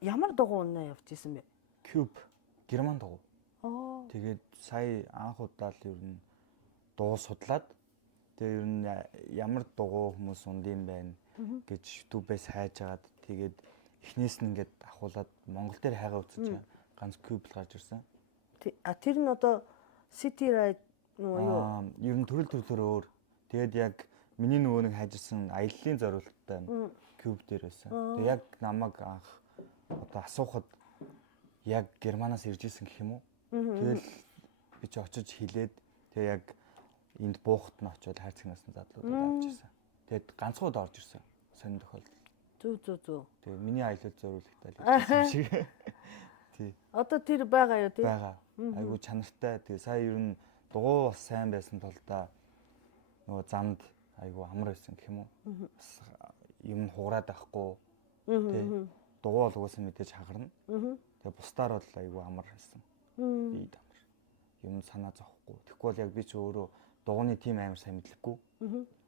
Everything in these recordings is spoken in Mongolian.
ямар дугуй унаа явж исэн бэ? Cube Герман дугуй. Тэгээд сая анх удаа л ер нь дугуй судлаад тэгээ ер нь ямар дугуй хүмүүс ундын байна гэж YouTube-ээс хайж агаад тэгээд эхнээс нь ингээд ахуулаад Монгол дээр хайгаа үзэж байгаа. Ганц Cube л гарч ирсэн. Тэр нь одоо City Ride нөгөө юу? Ер нь төрөлөөр өөр. Тэгээд яг миний нөгөө нэг хайжсан аяллаа зориулалттай Cube дээр байсан. Тэгээд яг намайг анх одоо асуухад яг Германаас ирж исэн гэх юм уу? Тэгэл би ч очиж хилээд тэгээ яг энд буухт нь очиод хайр цэгнээс нь задлуудад авч ирсэн. Тэгээд ганцгууд орж ирсэн. Сонин тохиолдол. Зүг. Тэгээ миний аялал зориулалттай л ирсэн шиг. Тий. Одоо тэр байгаа юу тий? Байгаа. Айгу чанартай. Тэгээ сая ер нь дугуй бас сайн байсан тул да нөгөө замд айгу амар байсан гэх юм уу? Юм хугараад байхгүй. Тий. Дугуй бол угаасаа мэдээж хагарна. Тэгээ бусдаар бол айгу амар байсан. Би амар. Юм санаа зовхгүй. Тэгэхгүй бол яг би ч өөрөө дугууны тим амар сайн мэдлэггүй.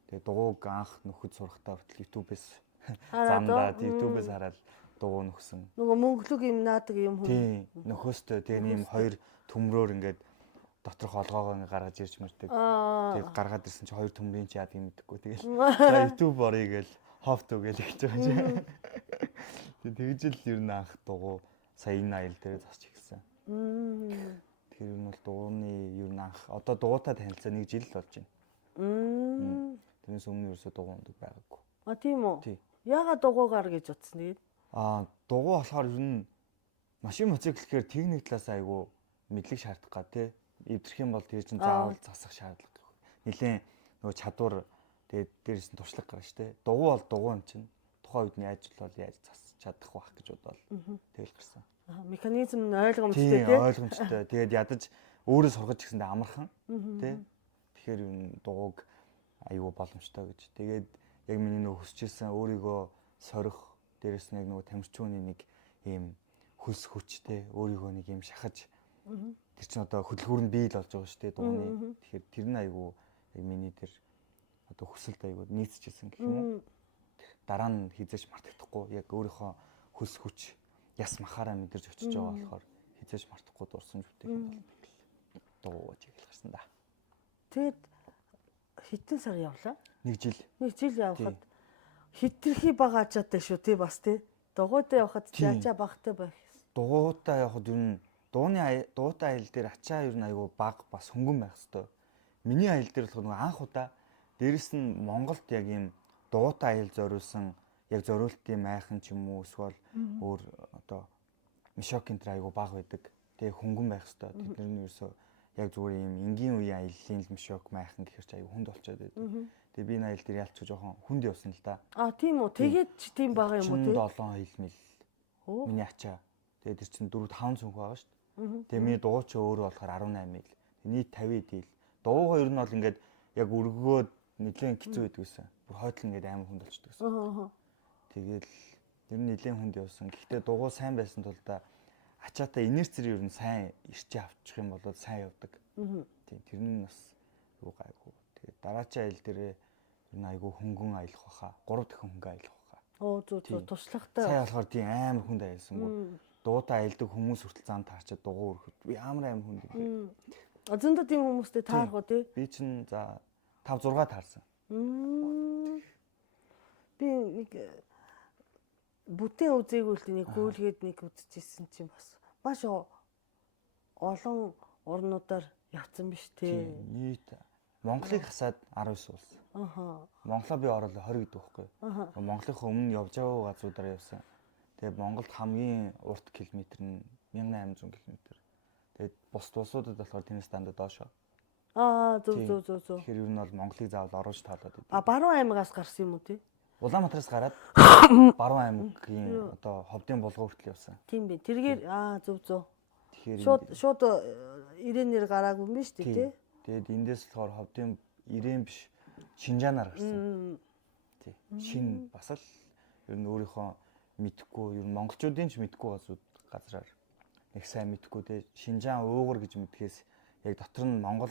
Тэгээ дугуйг анх нөхөд сурахтаа хүртэл YouTube-ээс замдаа YouTube-ээс хараад дугуй нөхсөн. Нөгөө мөнгөлөг юм наадаг юм хүн. Тийм. Нөхөстэй тэгээ нэм хоёр төмрөөр ингээд доторх олгоогоо ингээд гаргаж ирж мэрдэг. Тэгээд гаргаад ирсэн чи хоёр төмрийн чи яадаг юм мэдгүй. Тэгэл за YouTube орё гээл хофт үгээл гэж байгаа юм. Тэгээд тэгж л ер нь анх дугуй сая энэ аялал дээр засч ирсэн. Тэр нь бол дугууны ер нь анх одоо дугуйтай танилцаа 1 жил л болж байна. Тэрнээс өмнө ерөөсөө дугуй ундаг байгаагүй. Тийм үү? Яагаад дугуйгаар гэж утсан тэгээд? Дугуй болохоор ер нь машин моцикл гэхээр техник талаас айгүй мэдлэг шаардах га тий. Эвдэрх юм бол тэр чинь заавал засах шаардлага. Нилийн нөгөө чадвар тэгээд дээрээс нь туршлага гарна шүү дээ. Дугуй бол дугуй юм чинь. Тухайн үед нь яаж засч чадах байх гэж бодвол тэгэл гарсан. Механизм нь ойлгомжтой тий. Ойлгомжтой. Тэгээд ядаж өөрөө сургаж гисэндээ амархан тий. Тэгэхээр ер нь дугуйг айгүй боломжтой гэж. Тэгээд яг миний нөгөө хүсчихсэн өөрийгөө сорих дээрээс нэг нөгөө тамирчууны нэг ийм хөлс хүчтэй өөрийгөө нэг ийм шахаж тэр чинь одоо хөдөлгүүр нь бий л болж байгаа шүү дээ дугууны. Тэгэхээр тэр нь айгүй яг миний тэр одоо хүсэлт айгүй нийцчихсэн гэх юм уу. Дараа нь хизээч мартагдахгүй яг өөрийнхөө хөлс хүч яс махаараа мэдэрч очиж байгаа болохоор хизээч мартахгүй дурсамж бүтээх юм бол дугуй чиглэл гарсан да. Тэгэд хитэн сар явлаа? 1 жил. 1 жил явхад хитрхи бага ачаатай шүү тий бас тий. Дугуйтай явхад яачаа багтай байх. Дугуйтай явхад ер нь дугуйтай аялал дээр ачаа ер нь айгүй бага бас хөнгөн байх хэвээр. Миний аялал дээр болохоор анх удаа дээрэс нь Монголд яг ийм дугуйтай аялал зориулсан яг зориултын майхан ч юм уу эсвэл өөр одоо мишокин тэр айгүй бага байдаг. Тэгээ хөнгөн байх хэвээр. Тэдний ерөөсөө яг зүгээр ийм энгийн үеийн аяллаа л мишок майхан гэхэр чи айгүй хүнд болчиход байдаг. Тэгээ би энэ аялал дээр ялч жоохон хүнд явсан л да. Тийм үү. Тэгээд ч тийм байгаа юм уу тий? 7 хил мэл. Миний ачаа. Тэгээ тэр чинь 4-5 цүнх байгаа шүү дээ. Тэгээ миний дугуй ч өөрөө болохоор 18 мил. Нийт 50 дийл. Дугуйгаа ер нь бол ингээд яг өргөгөөд нэлээд хэцүү байдаг гэсэн. Бүр хойдл ингээд амар хүнд болчихдог гэсэн. Тэгээл ер нь нэлээд хүнд явсан. Гэхдээ дугуй сайн байсан тул да ачаатай инерцээр ер нь сайн ирчээ авчих юм бол сайн явдаг. Тийм тэр нь бас юу гайгүй. Тэгээд дараачийн аялал дээрээ ер нь айгүй хөнгөн аялах баха. 3 дахин хөнгөн аялах баха. Зүг туршлагатай. Сайн болохоор тийм амар хүнд аялсангүй. Дугуйтай аялдаг хүмүүс хүртэл зам таарчаад дугуй өрхөд. Би амар хүнд юм. Зөндөө тийм хүмүүстэй таарах уу тий? Би чинь за 5-6 таарсан. Би нэг бүтэн үзээгүй л нэг гүйлгээд нэг үзчихсэн чинь бас маш олон орнуудаар явцсан биз тий. Нийт Монголыг хасаад 19 улс. Монголоо би орол 20 гэдэг байхгүй. Монголынхаа өмнө явж байгаа газруудаар явсан. Тэгээд Монголд хамгийн урт километр нь 1800 км. Тэгээд бус улсуудад болохоор тэрнээс дандаа доошоо. Зүг. Тэгэхээр ер нь бол Монголыг заавал оруулж таалаад байдаг. Баруун аймагаас гарсан юм уу тий? Улаанбаатараас гараад Баруун аймгийн одоо Ховдын булган хүртэл явсан. Тийм би. Тэргээр зүг. Тэгэхээр шууд ирээнээр гараагүй юм биш үү тий? Тэгээд эндээс болохоор Ховдын ирээн биш Шинжаанаар гарсан. Тий. Шин бас л ер нь өөрийнхөө мэдхгүй ер нь монголчуудын ч мэдхгүй газраар нэг сайн мэдхгүй те Шинжаан уугар гэж мэдхээс яг дотор нь Монгол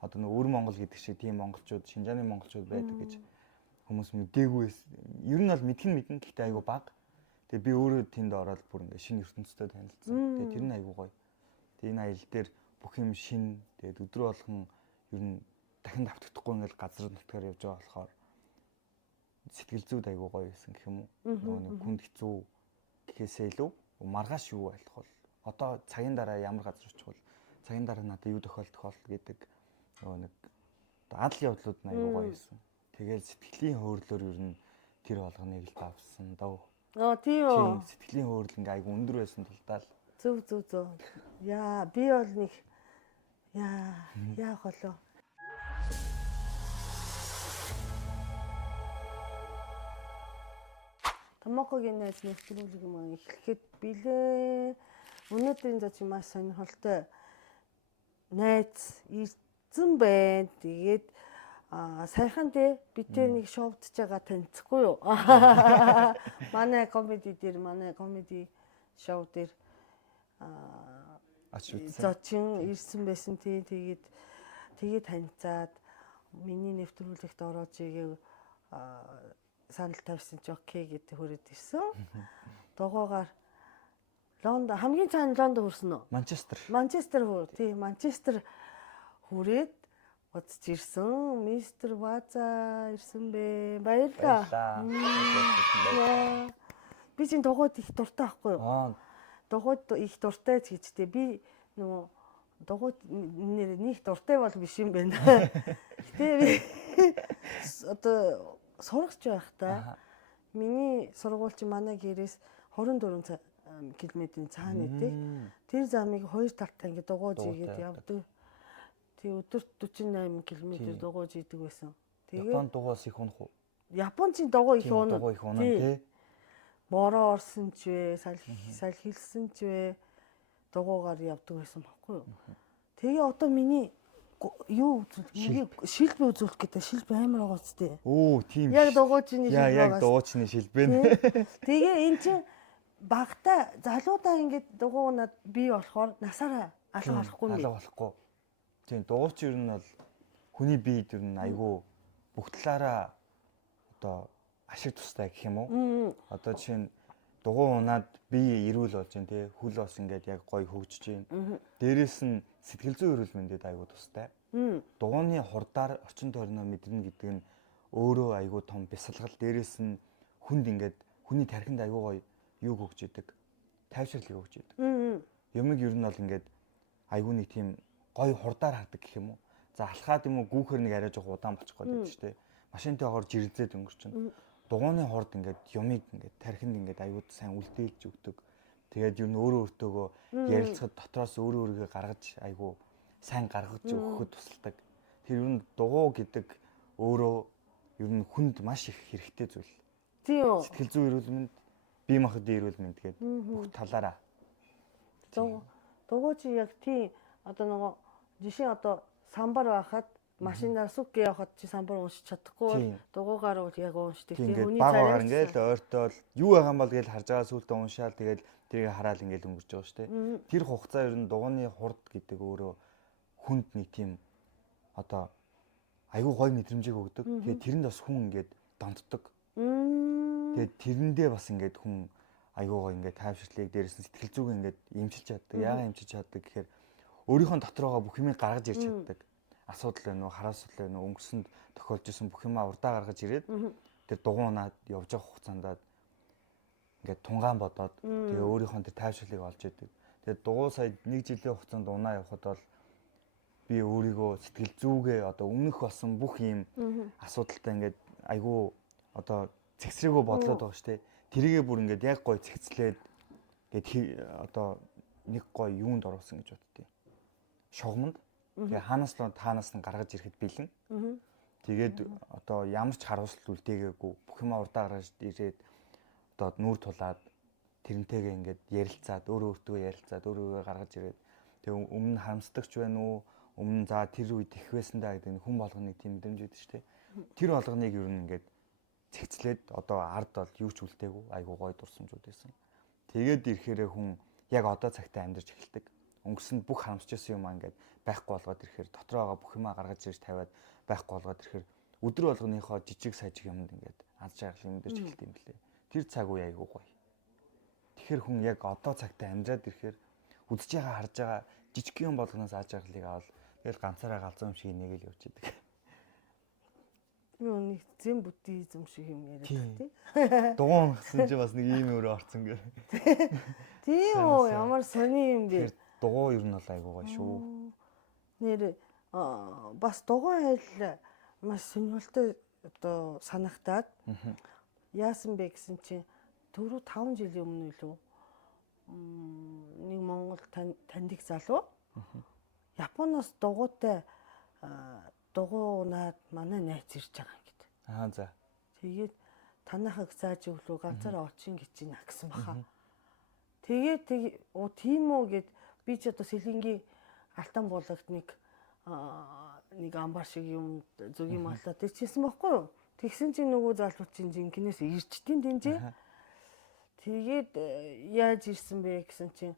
одоо нэг өр Монгол гэдэг шиг тийм монголчууд Шинжааны монголчууд байдаг гэж хүмүүс мэдээгүй. Ер нь бол мэдэх нь мэднэ гэхдээ айгүй бага. Тэгээ би өөрөө тэнд ороод бүр ингээд шинэ ертөнцтэй танилцсан. Тэгээ тэр нь айгүй гоё. Тэгээ энэ аялал дээр бүх юм шинэ. Тэгээд өдрөө болгон ер нь дахин давтагдахгүй ингээд газар нутгаар явж байгаа болохоор сэтгэл зүйд айгүй гоё байсан гэх юм уу. Нөгөө нэг хүнд хэцүү гэхээсээ илүү маргааш юу айлтах бол одоо цагийн дараа ямар газар очих бол цагийн дараа надад юу тохиолдох гэдэг нөгөө нэг адал явдлууд нь айгүй гоё байсан. Тэгээд сэтгэлийн хөөрлөөр ер нь тэр болгоныг л давсан дөө. Тийм үү. Сэтгэлийн хөөрлөн айгүй өндөр байсан тул л. Зөв. Яа, би бол нэг яах болоо. Томокогийн найз нэвтрүүлэг юм эхлэхэд билээ. Өнөөдрийн зоч маш сонирхолтой найз ирсэн байна. Тэгээд сайхан тий битээ нэг шоудж байгаа танилцахгүй юу? Манай комеди шоу дээр зочин ирсэн байсан тий. Тэгээд танилцаад миний нэвтрүүлэгт ороод игээ санал тавьсан ч окей гэдэг хүрээд ирсэн. Догоогоор Лондон хамгийн цаана Лондон хүрсэн үү? Манчестер хүрээд удаж ирсэн. Мистер Ваза ирсэн бэ. Баярлалаа. Би чинь дугуйд их дуртай байхгүй юу? Дугуйд их дуртай гэжтэй би нөгөө дугуйд нэр нэг дуртай бол биш юм байна. Гэтэ би одоо сурагч байхдаа миний сургууль чи манай гэрээс 24 км-ийн цаана идэг. Тэр замыг хоёр талтай ингэ дугуйж игээд явдаг. Тэг өдөрт 48 км дугуйж идэг байсан. Тэгээ Японд дугуйс их унах уу? Япончийн дугуй их унах. Дугуй их унах тий. Бороо орсон ч вэ, салхи хэлсэн ч вэ дугуйгаар явдаг байсан баггүй юу? Тэгээ одоо миний юу шилбэ үзүүлэх гэдэг шилбэ амар байгаа үстэй. Тийм. Яг дугуйчны шилбэ байгаа. Яг дугуйчны шилбэ. Тэгээ эн чинь багтаа залуудаа ингээд дугуйнаад бий болохоор насаараа алга болохгүй юм. Алга болохгүй. Тийм дугуйч ер нь бол хүний биед ер нь айгүй бүх талаараа одоо ашиг тустай гэх юм уу? Одоо жишээ нь дугуй унаад бие эрүүл болж байна тий. Хүл бас ингээд яг гоё хөгжиж байна. Дээрээс нь сэтгэл зүйн эрүүл мэндэд айгүй тустай. Дугуйны хурдаар орчин тойрноо мэдэрнэ гэдэг нь өөрөө айгүй том бясалгал. Дээрээс нь хүнд ингээд хүний тархинд айгүй гоё юу хөгж идэг. Тайвширлыг хөгж идэг. Юмэг ер нь бол ингээд айгүй нэг тийм гоё хурдаар хардаг гэх юм уу? За алхаад юм уу гүүхээр нэг арай жоох удаан болчих гээд байдаг шүү дээ. Машинтайгаар жирэлзээд өнгөрчнө. Дугуйны хурд ингээд юмыг ингээд тархинд ингээд айгүй сайн үлдээлж өгдөг. Тэгээд ер нь өөрөө өөртөөгөө ярилцахад дотроос өөрийгөө гаргаж айгүй сайн гаргаж өгөхөд тусалдаг. Тэр ер нь дугуй гэдэг өөрөө ер нь хүнд маш их хэрэгтэй зүйл. Тийм үү. Сэтгэл зүйн эрүүл мэнд, бие махбодын эрүүл мэнд гэдэг бүх талаараа. Дугуй чи яг тийм одоо нөгөө жишээ одоо самбар байхад машинаар сүг явахад чи самбар уншиж чадахгүй бол дугуйгаар бол яг уншдаг. Тийм хүний царайгаар ингээл ойртол юу байгаа юм бол гэж харж байгаа сүултээ уншаал тэгээд тэрийг хараад ингээл өнгөрч байгаа шүү дээ. Тэр хугацаа ер нь дугуйны хурд гэдэг өөрөө хүнд нэг тийм одоо айгүй гоё мэдрэмжийг өгдөг. Тэгээд тэрэнд бас хүн ингээд донтдог. Тэгээд тэрэндээ бас ингээд хүн айгүй гоё ингээд тайвширлыг дээрээс нь сэтгэл зүг ингээд эмчилж чаддаг. Яагаад эмчилж чаддаг гэхээр өөрийнхөө дотороо бүх юмыг гаргаж ирж чаддаг. Асуудал байна уу, хараа асуудал байна уу, өнгөрсөнд тохиолж исэн бүх юмаа урдаа гаргаж ирээд тэр дугуйнаад явж байгаа хугацаанд ингээд тунгаан бодоод тэгээ өөрийнхөө тэр тайвширлыг олж идэг. Тэгээд дугуй сая 1 жилийн хугацаанд унаа явхад бол би өөрийгөө сэтгэл зүгээ одоо өмнөх болсон бүх юм асуудалтай ингээд айгүй одоо цэгцрэгөө бодлоод байгаа шүү дээ. Тэрийгээ бүр ингээд яг гоё цэгцлээд ингээд одоо нэг гоё юунд оруулсан гэж боддتي. Шугамд. Тэгээ хаанаас нь гаргаж ирэхэд бэлэн. Тэгээд одоо ямар ч харуулсал үлдээгээгүй бүх юм урдаа гаргаж ирээд одоо нүүр тулаад тэрнтэйгээ ингээд ярилцаад өөртөө ярилцаад өөрийгөө гаргаж ирээд тэгээ өмнө харамсдагч байна уу? Өмнө за тэр үед их байсан даа гэдэг хүн болгоныг тийм мэдрэмж өгдөг шүү дээ. Тэр болгоныг ер нь ингээд цэгцлээд одоо ард бол юу ч үлдээгүй айгуу гой дурсамжууд байсан. Тэгээд ирэхээрээ хүн яг одоо цагтаа амьдарч эхэлдэг. Өнгөрсөнд бүх харамсч байсан юм аа ингээд байхгүй болгоод ирэхээр дотроо байгаа бүх юмаа гаргаж ирж тавиад байхгүй болгоод ирэхээр өдөр болгоныхоо жижиг сажиг юмд ингээд аз жаргал амьдарч эхэлт юм блэ. Тэр цаг үе айгуу гоё. Тэгэхээр хүн яг одоо цагтаа амьдраад ирэхээр үзэж байгаа харж байгаа жижиг юм болгоноос ааж аргалыг авал тэгэл ганцаараа галзуу юм шиг нэг л явж идэг. Юу нэг зэн буддизм шиг юм яриад тий. Дугуун гсэн чи бас нэг ийм өөрөө орцсон гэ. Тийм үү, ямар сони юм бэ? Тэр дугуй ер нь бол айгуу гоё шүү. Нэр бас дугуй айл маш сонирхолтой одоо санагтаад яасан бэ гэсэн чинь 4-5 жилийн өмнө лөө нэг Монгол таньдаг залуу Японоос дугуйтай дугуйнаад манай найз ирж байгаа гэдэг. Аа за. Тэгээд танахыг зааж өглөө ганцаараа очин гэж байна гэсэн баха. Тэгээд тийм үү гэд би ч одоо сэлэнгийн алтан буллагт нэг амбар шиг юм зүгийн маллаад ирчихсэн байхгүй юу? Тэгсэн чинь нөгөө залуу чинь жинкнээс ирчдیں тэнцээ. Тэгээд яаж ирсэн бэ гэсэн чинь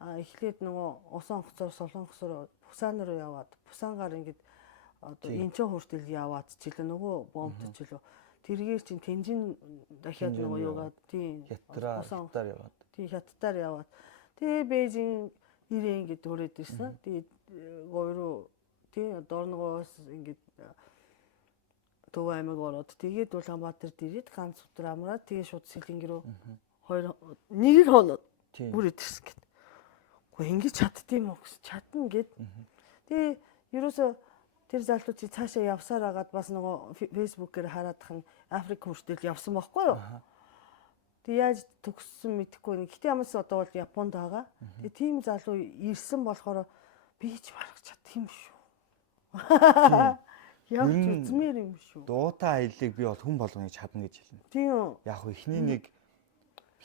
эхлээд нөгөө усан онгоцоор солонгосоор Пусан руу яваад Пусангаар ингээд одоо Инчон хүртэл яваад чилээ нөгөө бомбт чилээ. Тэргээр чинь Тэнжин дахиад нөгөө юугаад тийм хятадаар яваад. Тийм хятадаар яваад. Тэгээ Бээжин ирээ ингээд төрөөд ирсэн. Тэгээд гоёроо тийм дорногоос ингээд Төв аймаг ороод тэгээд Улаанбаатарт ирээд ганц өдөр амраад тэгээ шууд Сэлэнг рүү нэг хоног бүр идэрсэн гэд. Гэхдээ ингэж чаддсан юм уу гэж чадна гэд. Тэгээ ерөөсө тэр залуу чи цаашаа явсаар агаад бас нөгөө фэйсбүүкээр хараадхан Африк хүртэл явсан байхгүй юу? Тэгээ яаж төгссөн мэдэхгүй нэг. Гэтэ ямарс одоо бол Японд байгаа. Тэгээ тийм залуу ирсэн болохоор би ч барах чадах юм шүү. Явж үзмээр юм шүү. Дуутай аяллыг би бол хүн болгоныг чадна гэж хэлнэ. Тийм үү? Яг хөө эхний нэг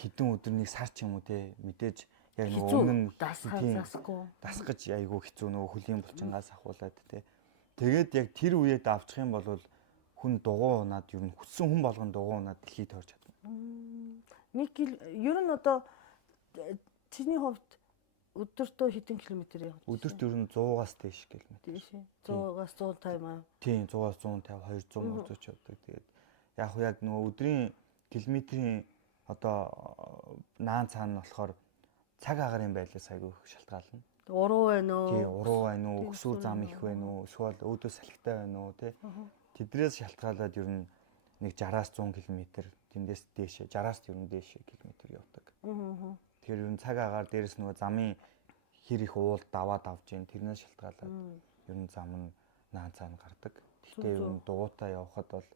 хэдэн өдөр нэг сар ч юм уу те мэдээж яг нөгөө өмнө дасах гэж айгүй хэцүү нөгөө хөлийн булчингаас ахуулаад те. Тэгээд яг тэр үеэд авчих юм бол хүн дугуй унаад ер нь хүссэн хүн болгон дугуй унаад дэлхийд тойрч чадна. Нэг ер нь одоо чиний хувьд өдөртөө хэдэн километр явах? Өдөрт ер нь 100-аас дээш километр. Тийм шээ. 100-аас 150 аа. Тийм 100-аас 150, 200 мөрдөж явдаг. Тэгээд яг нөгөө өдрийн километрийн одоо наан цаана болохоор цаг агарын байдлаас айгүй шалтгаална. Уруу байна уу? Тийм уруу байна уу? Өсвөр зам их байна уу? Эсвэл өөдөө салхитай байна уу? Тэ. Тэдрээс шалтгаалаад ер нь нэг 60-аас 100 км тэндээс дээшээ 60-аас ер нь дээшээ километр явдаг. Тэгэхээр ер нь цаг агаар дээрээс нөгөө замын хэр их уул даваад авж ийн тэрнээс шалтгаалаад ер нь зам нь наан цаана гардаг. Гэхдээ ер нь дугуйтай явхад бол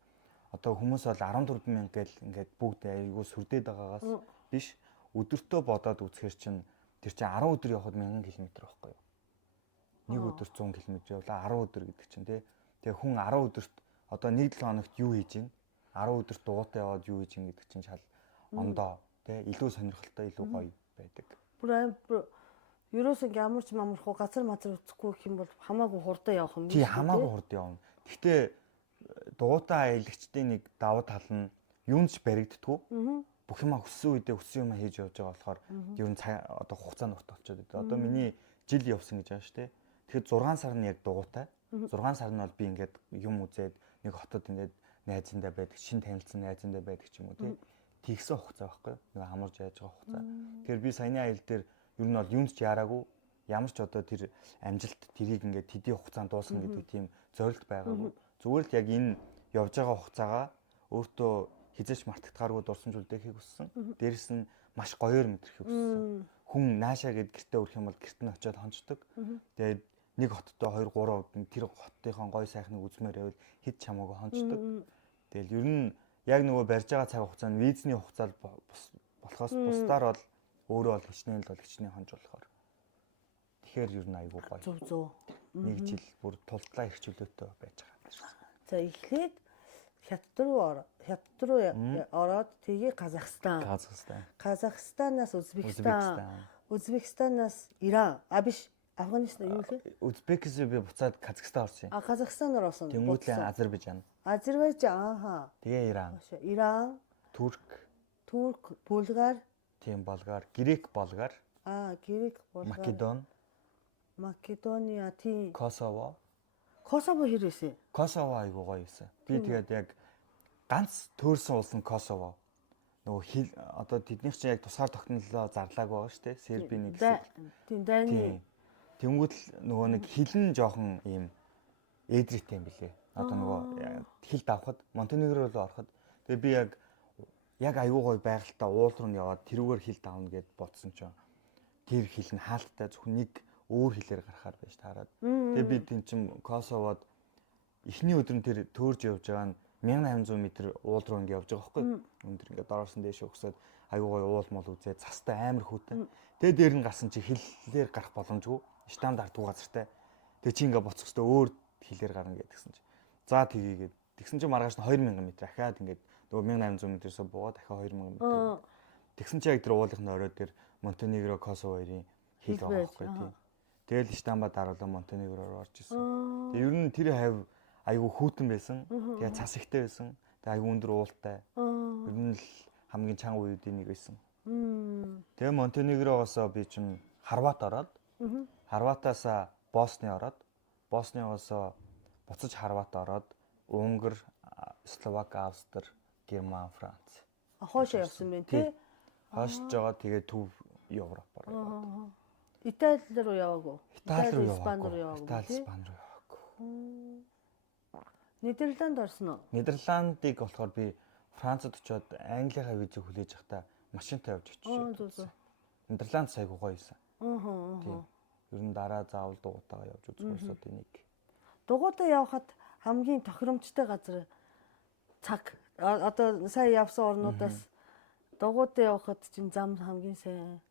одоо хүмүүс бол 14,000 гээл ингээд бүгд айгүй сүрдээд байгаагаас биш өдөртөө бодоод үзэхэр чинь тэр чинь 10 өдөр явхад 1000 км байхгүй юу? Нэг өдөрт 100 км явлаа 10 өдөр гэдэг чинь тий. Тэгээ хүн 10 өдөрт одоо 1-7 хоногт юу хийж ийн? 10 өдөрт дугуйтай яваад юу хийж ийн гэдэг чинь шал ондоо тий илүү сонирхолтой илүү гоё байдаг. Бүр ерөөсөө ямар ч мамрахгүй газар мазар үзэхгүй гэх юм бол хамаагүй хурдан явах юм биш үү? Тий хамаагүй хурдан явна. Гэхдээ дугуйтай аялагчдын нэг давуу тал нь юунч баригддаггүй. Бүх юма хүссэн үедээ хүссэн юма хийж явж байгаа болохоор ер нь одоо хугацаа нурт болчиход байдаг. Одоо миний жил явсан гэж байгаа шүү дээ. Тэгэхээр 6 сар нь яг дугуйтай. 6 сар нь бол би ингээд юм үзээд нэг хотод ингээд найзандаа байдаг, шин танилцсан найзандаа байдаг ч юм уу тий. Тэгсэн хугацаа байхгүй юу? Нэг амарч яаж байгаа хугацаа. Тэгэхээр би саяны аял дээр ер нь бол юунд ч яараагүй. Ямар ч одоо тэр амжилт тэрийг ингээд тэдийн хугацаанд дуусгах гэдэг тийм зорилт байгаагүй. Зүгээр л яг энэ явж байгаа хугацаагаа өөртөө хизээч мартагдгааргүй дурсамжуулдахыг хүссэн. Дээрэс нь маш гоёор мэдрэхийг хүссэн. Хүн наашаа гэд гэртээ өрөх юм бол гэрт нь очиод хонцдог. Тэгээд нэг хоттой 2-3 удаа тэр хоттынхон гоё сайхныг үзмээр байвал хэд чамаагүй хонцдог. Тэгэл ер нь яг нөгөө барьж байгаа цаг хугацаанд визний хугацаа болохоос бусдаар бол өөрөө бол хичнээн л бол хичнээн хонж болохоор. Тэгэхээр ер нь айгүй гоё. Зөв. Нэг жил бүр тултлаа их чөлөөтэй байж байгаа. За эхлээд хятад руу ороод тэгээ Казахстанаас Узбекистанаас Иран биш Афганистан юу лээ? Узбекистан би буцаад Казахстан орсон юм. Казахстан руу орсон. Тэнгүүтлээ Азербайджан. Азербайджан Тэгээ Иран. Турк, Булгар. Тийм болгар, грек болгар. Грек болгар. Македония тийм. Косово хэрээсэ? Косово айгуу гоё юусэн. Би тэгээд яг ганц төөрсөн улс нь Косово. нөгөө хил одоо тэднийх чинь яг тусгаар тогтнолоо зарлааг байгаа шүү дээ. Сербийн нэг хэсэг. Тийм дайны. Тэнгүүд л нөгөө нэг хилэн жоохон ийм эдритэй юм билээ. Одоо нөгөө хил давхад Монтенегро руу ороход тэгээ би яг аюу гой байгальтаа уул руу нь яваад тэрүүгээр хил давна гэд бодсон чинь тэр хил нь хаалттай зөвхөн нэг өөр хилээр гарахаар байж таарад. Тэгээ би тийм чин Косовод эхний өдөр нь тэр төөрж явж байгаа нь 1800 м уул руу ингэ явж байгаа байхгүй. Өндөр ингэ дороос нь дээш өгсөд аюу гой уул мол үзээд цастай амар хүүтэн. Тэгээ дээр нь гарсан чи хиллээр гарах боломжгүй. Штандарт дуу газартай. Тэгээ чи ингэ боцох хөстөө өөр хилээр гарна гэдгсэн чи. За тгийгээд тэгсэн чи маргааш нь 2000 м ахаад ингэ нөгөө 1800 м-ээс буугаад дахиад 2000 м. Тэгсэн чи яг тэр уулынхны орой дээр Монтенегро, Косово хоёрын хил байгаа байхгүй тийм. Тэгэл Штамба дараалал Монтенегро руу орж исэн. Тэгээ ер нь тэр хавь айгүй хүүтэн байсан. Тэгээ цас ихтэй байсан. Тэгээ айгүй өндөр уултай. Ер нь л хамгийн чанга үеүүдийн нэг байсан. Тэгээ Монтенегрогоос би чинь Хорват ороод Хорватаас Босни ороод Боснигоос буцаж Хорват ороод Унгар, Словак, Австри, Герман, Франц. Хоошоо явсан байна тий. Хоошж байгаа тэгээ төв Европоор яваад. Итали руу яваагүй. Итали руу Испани руу яваагүй. Итали, Испани руу яваагүй. Нидерланд орсон уу? Нидерландыг болохоор би Францад очиод Английнхаа визийг хүлээж явахдаа машинтай явж очив. Нидерланд сайгүй гоё юусан. Ер нь дараа заавал дугуйтаага явж үзэх юмсууд энийг. Дугуйтаа явхад хамгийн тохиромжтой газар цаг одоо сая явсан орнуудаас дугуйтаа явхад чинь зам хамгийн сайн.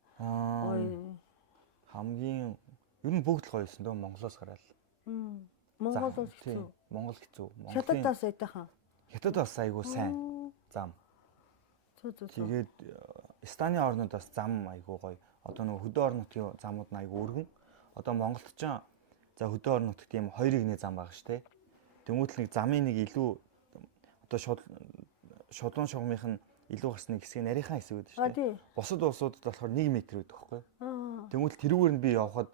Хамгийн ер нь бүгд л гоё юусан дөө Монголоос гараад. Монгол хэцүү. Монгол хэцүү. Хятадаас айтайхан. Хятад бас айгүй сайн зам. Тэгээд Станы орнуудаас зам айгүй гоё. Одоо нөгөө хөдөө орон нутгийн замууд нь айгүй өргөн. Одоо Монголд ч за хөдөө орон нутгт тийм хоёр игний зам байгаа шүү дээ. Тэнгүүт нэг замын нэг илүү одоо шудлуун шугамынх нь илүү гарсны хэсгийг нарийнхан хэсэг гэдэг шүү дээ. Бусад улсуудад болохоор 1 м байдаг байхгүй. Тэнгүүт тэрүүгээр нь би явхад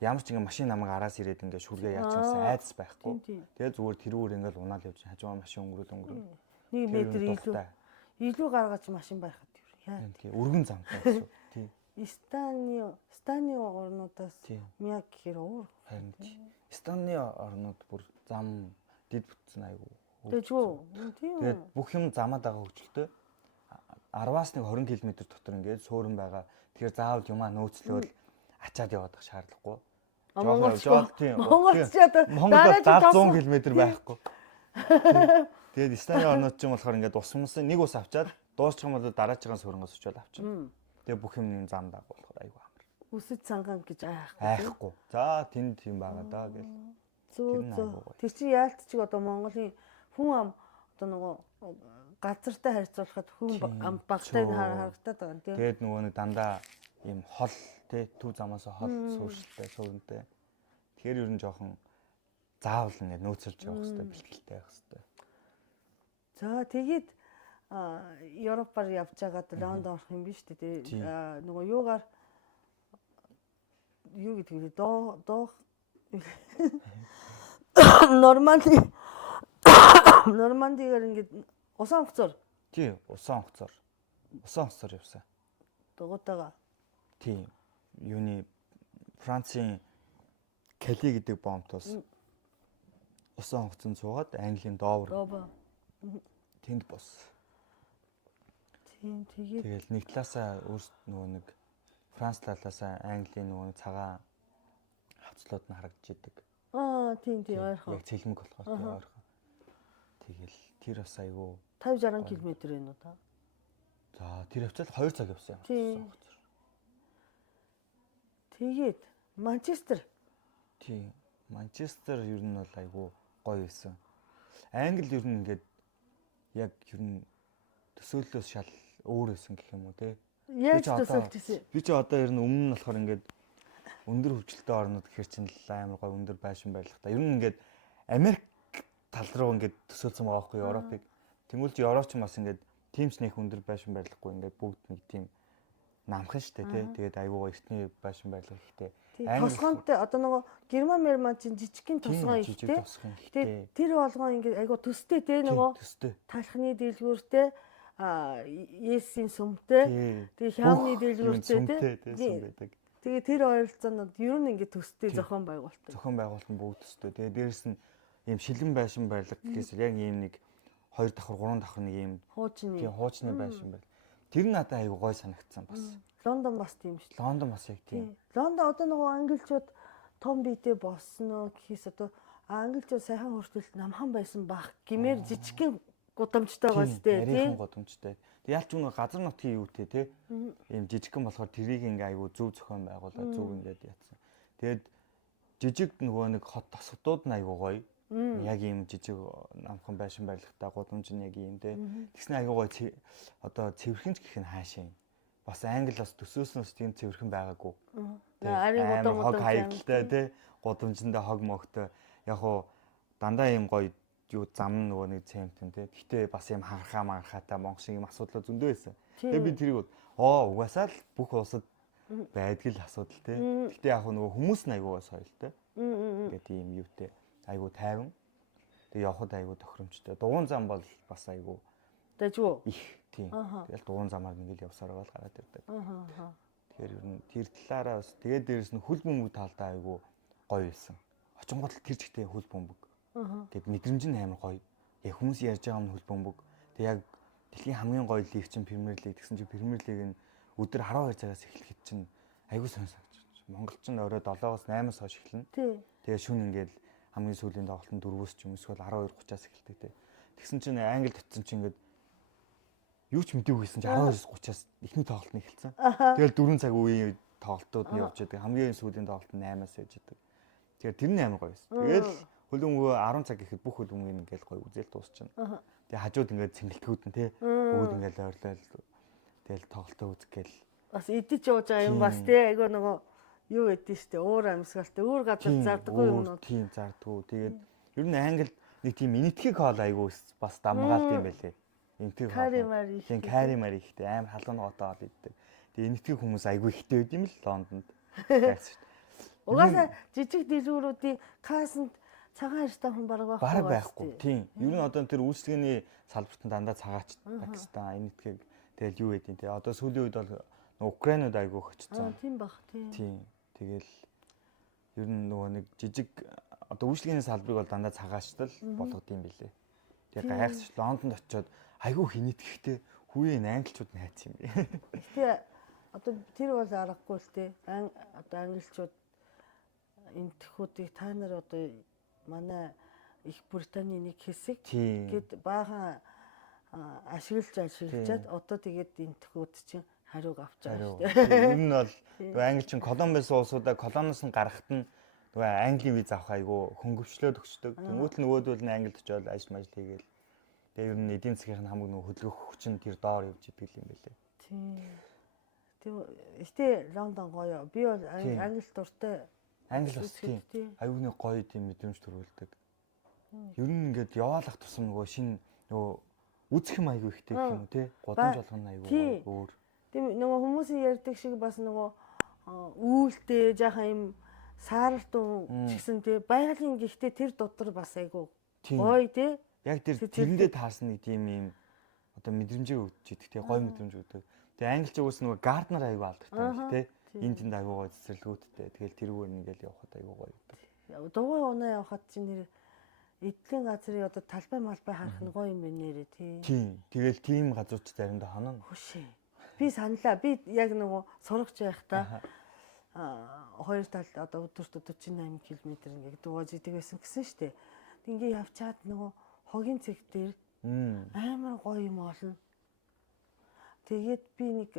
ямар ч ингэ машин намайг араас ирээд ингэ шүргээ яаж юмсан айдас байхгүй. Тэгээ зүгээр тэрүүгээр ингэ л унаал явж хажуу машин өнгөрөөл. 1 м илүү гаргаж машин байхад яа. Өргөн замтай шүү. Тий. Станы орнуудаас мяг гэхэр уур. Харин Станы орнууд бүр зам дид бүтсэн айгүй. Тэгээд бүх юм замаад байгаа хөвчлөлтөө 10-аас нэг 20 км дотор ингээд суурин байгаа. Тэгэхээр заавал юмаа нөөцлөөл ачаад явах шаардлагагүй. Монголч одоо Монголд 100 км байхгүй. Тэгээд Станы орнууд ч юм болохоор ингээд усмсан нэг ус авчаад дуусчих юм бол дараачихсан суурнгаас очиод авчихна. Тэгээ бүх юм нэг зам даг болохоор айгүй амар. Үсэд цанган гэж айхгүй. За тэнд тийм байгаа даа гэл. Зөө. Тэр чи яалтчиг одоо Монголын хүн ам одоо нөгөө газартай харьцуулахад хүн ам багтай харагдаад байгаа юм тийм. Тэгээд нөгөө нэг дандаа ийм хол тий төв замаас хол сууринтай. Тэгэхээр ер нь жоохон заавал ингэ нөөцөлж явах хэрэгтэй, бэлтгэлтэй байх хэрэгтэй. За тэгээд Европоор явж байгаад Лондон орох юм биш үү тий. Нөгөө юугаар юу гэдэг вэ? Доо Нормандигаар ингээд усан онгоцоор. Тий, усан онгоцоор явсан. Дугуйтаага. Тий. Юуны Францын Кали гэдэг бомтоос усан онгоцон цуугаад Английн Доовр. Тэнд бос. Тийм тэгээд тэгэл нэг талаасаа нөгөө нэг Франц талаасаа Английн нөгөө цагаан хавцлууд нь харагдаж идэг. Тийм ойрхон. Яг цэлмэг болохоор тийм ойрхон. Тэгэл тэр бас айгүй 50-60 км энэ үү та. За тэр хавцал 2 цаг явсан юм. Тэгээд Манчестер. Тийм. Манчестер ер нь бол айгүй гоё байсан. Англи ер нь ингээд яг ер нь төсөөллөөс шал өөр байсан гэх юм уу те. Яаж төсөөлчихсэн? Би ч одоо ер нь өмнө нь болохоор ингээд өндөр хөгжилтэй орнууд гэхэр чинь амар гоё өндөр байшин барилгатай. Ер нь ингээд Америк тал руу ингээд төсөөлсөн байгаа байхгүй Европыг. Тэгвэл ч Европч бас ингээд тиймч нэг өндөр байшин барилгагүй ингээд бүгд нэг тийм намхан штэ тий. Тэгээд айгуугаа эртний байшин барилга ихтэй. Тосгонтой одоо нөгөө Герман Мерман чинь жижигхэн тосгон ихтэй. Тэгээд тэр болгоо ингээд айгуу төстэй тий нөгөө талхны дэлгүүртэй Есийн сүмтэй. Тэгээ хямны дэлгүүртэй тийм байдаг. Тэгээ тэр ойролцоонод ер нь ингээд төстэй зохион байгуулалт. Зохион байгуулалт нь бүгд төстэй. Тэгээ дээрэс нь ийм шилэн байшин байлга гэхээс яг ийм нэг 2 давхар 3 давхар нэг ийм хуучны байшин байл. Тэр нь надад аягүй гой санагдсан бас. Лондон бас тийм шүү дээ. Лондон бас яг тийм. Лондон одоо нөгөө англичууд том биедээ босноо гэхээс одоо англичууд сайхан хурцлт намхан байсан бах гэмээр жижигхэн гудамжтай гоос дээ тийм. Гудамжтай. Тэг ялч нөгөө газар нутгийн юутэй те. Ийм жижигхэн болохоор тэрийг ингээ аягүй зөв зохион байгуулаад зөв ингээд яатсан. Тэгээд жижиг нөгөө нэг хот тосгодууд нь аягүй гоё. Яг ийм жижиг намхан байшин барилгатай гудамж нь яг ийм те. Тэгснэ аягүй гоё одоо цэвэрхэнч гэх нь хаашаа юм. Бас англи бас төсөөснөөс тийм цэвэрхэн байгаагүй. Ари хог хаягдaltaй те. Гудамжиндаа хог мөгтэй. Яг уу дандаа ийм гоё юу зам нөгөө нэг цемтэн те. Гэтэ бас ийм харахаа мархаатай монх шиг юм асуудал зөндөө байсан. Тэгээ би тэрийг угаасаа л бүх улсад байдаг л асуудал те. Гэтэ яг нөгөө хүмүүс нь аягүй соёлтой. Ингээд ийм юутэй айгүй тайван. Тэгээ явхад айгүй тохиромжтой. Дугуун зам бол бас айгүй дэжгүй их тийм. Тэгэл дугуун замаар нэг л явсаар бол гараад ирдэг. Тэгэхээр ер нь тэр талаараа бас тэгээд дээрэс нь хөл бөмбөг талдаа айгүй гоё байсан. Очингууд л тэр чигтээ хөл бөмбөг. Тэгээд мэдрэмж нь амар гоё. Яг хүмүүс ярьж байгаа юм хөл бөмбөг. Тэг яг дэлхийн хамгийн гоё лиг чинь Премьер лиг гэсэн чинь Премьер лиг нь өдөр 12 цагаас эхлэхэд чинь айгүй сонсогч. Монгол ч орой 7-оос 8-аас хойш эхэлнэ. Тэгээ шүн ингээл хамгийн сүүлийн тоглолт нь 4-өөс ч юм эсвэл 12:30-аас эхэлдэг те. Тэгсэн чинь англи татсан чинь ингээд юу ч мэдээгүй байсан чинь 12:30-аас эхний тоглолт нь эхэлсэн. Тэгэл 4 цаг үеийн тоглолтууд нь явж байдаг. Хамгийн сүүлийн тоглолт нь 8-аас явж байдаг. Тэгэхээр тэр нь амар гоё байсан. Тэгэл хөлбөмбөг 10 цаг гэхэд бүх хөлбөмбөгийг ингээл гоё үзэл дуусчихна. Тэгээ хажууд ингээд цэнгэлтгүүд нь те. Бүгд ингээл ойрлол. Тэгэл тоглолтоо үзэх гээл. Бас идэж ууж байгаа юм бас те. Айгу нөгөө юу гэдэг штэ уур амьсгалтай өөр газар зардаггүй юмнууд. Тийм зардаггүй. Тэгээд ер нь англи нэг тийм энэтхэг хоол айгу бас дамгаалт юм байлээ. Энэтхэг хоол. Тийм кари мари ихтэй амар халуун готоо хоол иддэг. Тэгээд энэтхэг хүмүүс айгу ихтэй байд юм л Лондонд. Угаасаа жижиг дэлгүүрүүдийн кассанд цагаан арьстай хүн бараг байхгүй. Тийм. Ер нь одоо тэр үйлчлэгээний салбарт дандаа цагаач Пакистан энэтхэг тэгэл юу гэдэг те. Одоо сүүлийн үед бол Украинууд айгу хөчсөн. Тийм баг тийм. Тэгэл ер нь нөгөө нэг жижиг одоо үйлчлэгээний салбарыг бол дандаа цагаачлал болгод юм билээ. Тэгээ гайхаж Лондонд очиод айгүй хинэтгхтэй хүүе англичууд найц юм бэ. Гэтэ одоо тэр бол аргагүй л те. Одоо англичууд энтхүүдийг та нар одоо манай Их Британий нэг хэсэг гээд баахан ашиглажаад одоо тэгээд энтхүүд чинь хариуг авч байгаа шүү дээ. Энэ нь бол англичин Колумбус улсуудаа колоноос нь гарахт нь нөгөө английн виз авах айгу хөнгөвчлөөд өгчдөг. Тэнгүүт л нөгөөдөл нь англид очиод ажил мажил хийгээл. Тэгээ ер нь эдийн засгийн хамаг нөгөө хөдөлгөх хүчин тэр доор явж идэг юм байлээ. Тийм. Гэтэ Лондон гоё. Би бол англи дуртай. Англи бас тийм. Аюуны гоё тийм мэдрэмж төрүүлдэг. Ер нь ингээд яваалах тусам нөгөө шин нөгөө үзэх юм айгу ихтэй гэх юм те. Годамж болгоно айгу өөр. Тийм нөгөө хүмүүсийн ярьдаг шиг бас нөгөө үүлтэй жаахан юм сааралтун ч гэсэн те байгалийн гихтээ тэр дотор бас айгу гоё те. Яг тэрэндээ таарсан нэг тийм юм одоо мэдрэмжээ өгч идэг те гоё мэдрэмж өгдөг. Тэгээ англич уус нөгөө гарднер айгу алдагтай юм те. Энд тэнд айгу гоё цэцэрлэгүүдтэй. Тэгэл тэрүүгээр ингээл явахад айгу гоё өгдөг. Дугуй унаа явахад чи нэр эдлийн газрын одоо талбай малбай харах нь гоё юм байна нэрээ тий. Тийм. Тэгэл тийм газар ч заримдаа хоноо. Хөшөө. Би саналаа. Би яг нөгөө сурагч байхдаа 2 талд одоо өдөрт 48 км ингээд дугуйж идэг байсан гэсэн штэ. Ингээ явчаад нөгөө хогийн цэг дээр амар гоё юм олно. Тэгээд би нэг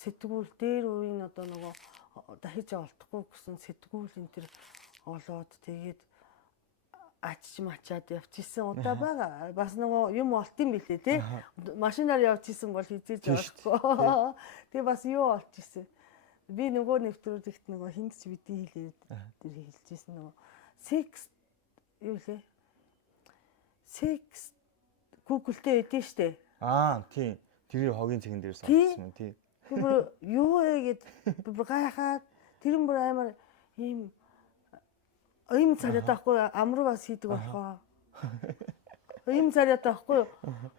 сэтгүүл дээр үеийн одоо нөгөө дахиж олдохгүй гэсэн сэтгүүл энэ төр олоод тэгээд ачиж мачаад явчихсан удаа байгаа. Бас нөгөө юм олт юм билээ те. Машинаар явчихсан бол хизээж явахгүй. Тэгээ бас юу олчихсан. Би нөгөө нэвтрүүлэгт нөгөө хинд ч бидний хэлээд тэр хэлжсэн нөгөө секс юу лээ? Секс Google-тэй өгдөө штэ. Тийм. Тэр хогийн цэгэн дээр суулсан юм тий. Би бүр юу вэ гэд бүр гайхаад тэр бүр амар ийм царайд байхгүй амруу бас хийдэг болохоо. Ийм царайтай байхгүй юу?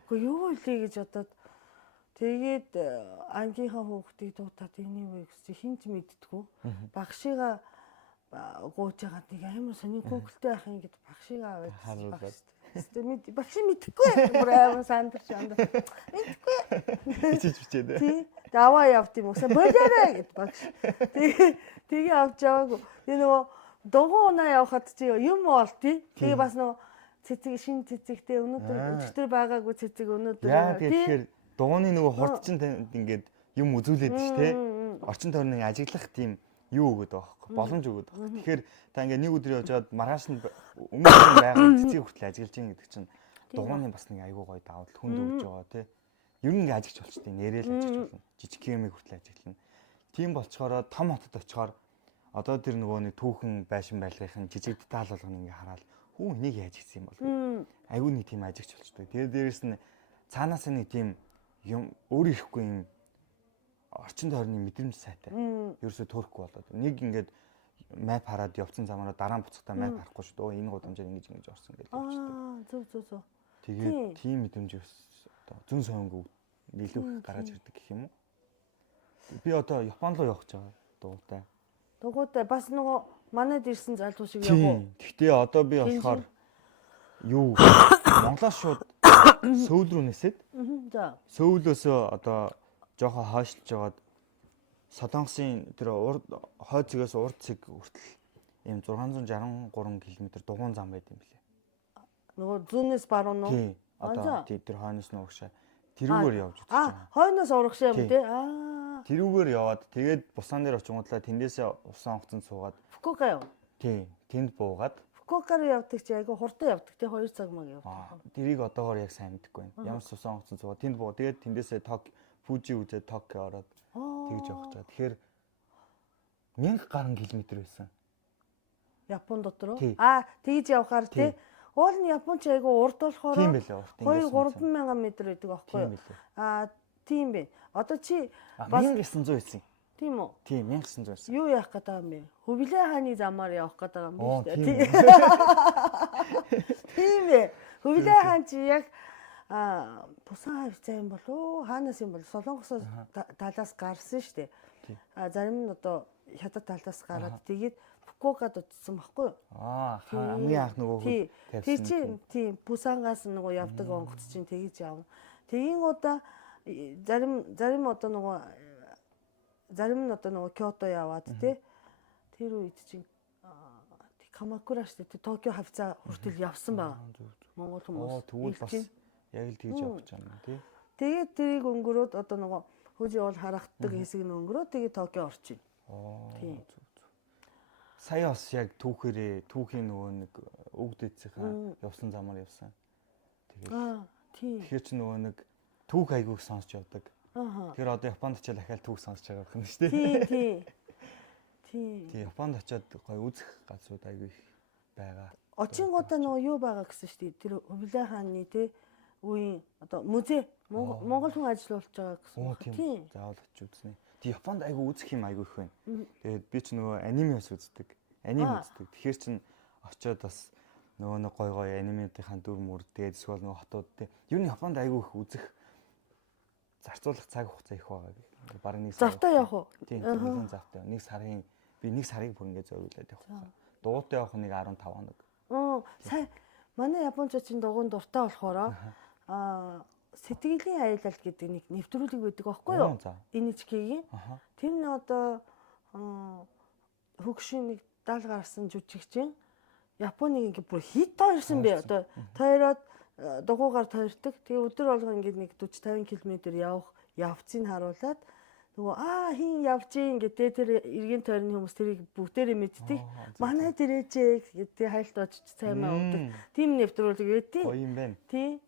Гэхдээ юу илээ гэж бодоод тэгээд ангийнхаа хүүхдийг дуудаад энийг вэ гэсэн хин ч мэдтгүү. Багшигаа гууж байгаа нэг амар сони гүгэлтэй ах юм гэд багшигаа аваад багш мэдхгүй бүр амар сандарч андаа. Мэдхгүй. Бичиж бичээд. Тий. Даваа явт юм уусаа болоорой гэд багш. Тэгээ авч яваагүй. Тэгээ нөгөө дугуй унаа явахад чи юм бол тий. Тэгээ бас нөгөө цэцэг шин цэцэгтэй өнөөдөр өчтөр байгаагүй цэцэг өнөөдөр тэгэхээр дугууны нөгөө хурд чинь ингээд юм үзүүлээд ш тий. Орчин тойрны ажиглах тийм юу өгöd байгаа байхгүй боломж өгöd байгаа. Тэгэхээр та ингээ нэг өдөр явж аваад маргааш нь өмнө нь байгаа цэцгийг хүртэл ажиглаж ийн гэдэг чинь дугууны бас нэг айгүй гоё давуу тал хүнд өгж байгаа тий. Ер нь ингээ ажигч болчтой нэрэл ажигч болно. Жижиг хэмээг хүртэл ажиглана. Тийм болчоороо том хотод очихоор одоо тэр нөгөө нэг түүхэн байшин байлгын жижиг деталь болгоно ингээ хараад хүү энийг яаж хийсэн юм бол айгүй нэг тийм ажигч болчтой. Тэгээд дээрэс нь цаанаас нэг тийм юм өөр ирэхгүй юм орчин тойрны мэдрэмж сайтай. Ерөөсө төрөхгүй болоод. Нэг ингээд map хараад явцсан замаараа дараа нь буцахтаа map харахгүй шүү дээ. Энэ гудамжаар ингэж орсон гэж болчихдог. Зөв. Тэгээд тийм мэдрэмж одоо зүн сонгоо илүү их гараад ирдэг гэх юм уу? Би одоо Японд руу явах гэж байгаа дугуйтай. Дугуйтай бас нөгөө манайд ирсэн залуу шиг яваа. Гэхдээ одоо би болохоор юу Монголоос шууд Сөүл рүү нисээд. За. Сөүлөөсөө одоо жоохон хойшлж жагаад Солонгосын тэр хойд цэгээс урд цэг хүртэл ийм 663 км дугуйн зам байт юм билээ. Нөгөө зүүнээс баруун уу? Тий. Одоо тэр хойноос нь урагшаа тэрүүгээр явж үзэж байгаа. Хойноос урагшаа юм тий. Тэрүүгээр яваад тэгээд бусан дээр очингуудлаа тэндээсээ усан онгоцонд суугаад Фукуока яв. Тий. Тэнд буугаад Фукуокаар явдаг чи айгу хурдан явдаг тий 2 цаг маг явдаг. Тэрийг одоогоор яг сайн мэдэхгүй байна. Ямар ч усан онгоцонд суугаад тэнд буу. Тэгээд тэндээсээ Фужи үзээд Токио ороод тэгж явах чаа. Тэгэхээр 1000 гаруй километр байсан. Япон дотор уу? Тэгж явахаар тий. Уул нь Япон ч айгу урд болохоор тийм байлээ урд. 2-3 мянган метр гэдэг аахгүй юу? Тийм бэ. Одоо чи бас 1900 байсан. Тийм үү? Тийм 1900 байсан. Юу яах гээд байгаа юм бэ? Хөвлөө хааны замаар явах гээд байгаа юм биш үү? Тийм ээ. Хөвлөө хаан чи яг бусан хавцаа юм болов хаанаас юм бол Солонгосоос талаас гарсан шүү дээ. Зарим нь одоо хятад талаас гараад тэгээд Фукуокад очсон байхгүй юу? Хамгийн анх нөгөө тавьсан. Тийм Бусангаас нөгөө явдаг онгоц чинь тэгж явна. Тэгийн удаа зарим одоо нөгөө Киото яваад тий. Тэр үед чинь Камакура шүү дээ. Токио хавцаа хүртэл явсан байгаа. Монгол хүмүүс. Тэгвэл бас яг л тэгж явах гэж байна тий. Тэгээд тэрийг өнгөрөөд одоо нөгөө хөөжи бол харагддаг хэсэг нь өнгөрөө тэгээд Токио орчих. Тийм. Сая бас яг түүхийн нөгөө нэг өвгдөөцийн явсан замаар явсан. Тийм. Тэгэхээр чи нөгөө нэг түүх айгүйг сонсч явдаг. Тэгэхээр одоо Японд очиад дахиад түүх сонсч байгаа юм шүү дээ. Тийм. Тийм Японд очиад гоё үзэх газрууд айгүй их байгаа. Очингуудаа нөгөө юу байгаа гэсэн шүү дээ. Тэр Хөвлөө хааны тий үеийн одоо музей Монгол хүн ажиллуулж байгаа гэсэн. Тийм. Заавал очиж үзнэ. Тэг Японд айгүй үзэх юм айгүй их байна. Тэгээд би ч нөгөө анимеос үздэг. Тэгэхээр чин очиод бас нөгөө нэг гой гой аниментийн дүр мөр тэгээд эсвэл нөгөө хотууд тий. Юу нь Японд айгүй их үзэх зарцуулах цаг хугацаа их байгаа. Бараг нэг сар. Завтаа явах уу? Тийм. Нэгэн завтаа. Нэг сарыг бүр ингэ зөөвлээд явах. Дугуйтай явах нэг 15 хоног. Сайн манай японочууд чинь дугуйн дуртай болохоор сэтгэлийн аялалт гэдэг нэг нэвтрүүлэг байдаг байхгүй юу? NHK-ийн. Тэр нь одоо хөгшин нэг 70 гарсан жүжигчин Японыг ингээ бүр хит тойрсон бэ. Одоо тойроод дугуйгаар тойрдог. Тэгээ өдөр болго ингээ нэг 40-50 км явцыг харуулад нөгөө хин явж ийн гэдэг тэр эргэн тойрны хүмүүс тэрийг бүгдээрээ мэддэг. Манай тэрээжээ гэдэг хайлт очиж цаймаа уудаг. Тим нэвтрүүлэг байдیں۔ Гоё юм байна. Тий.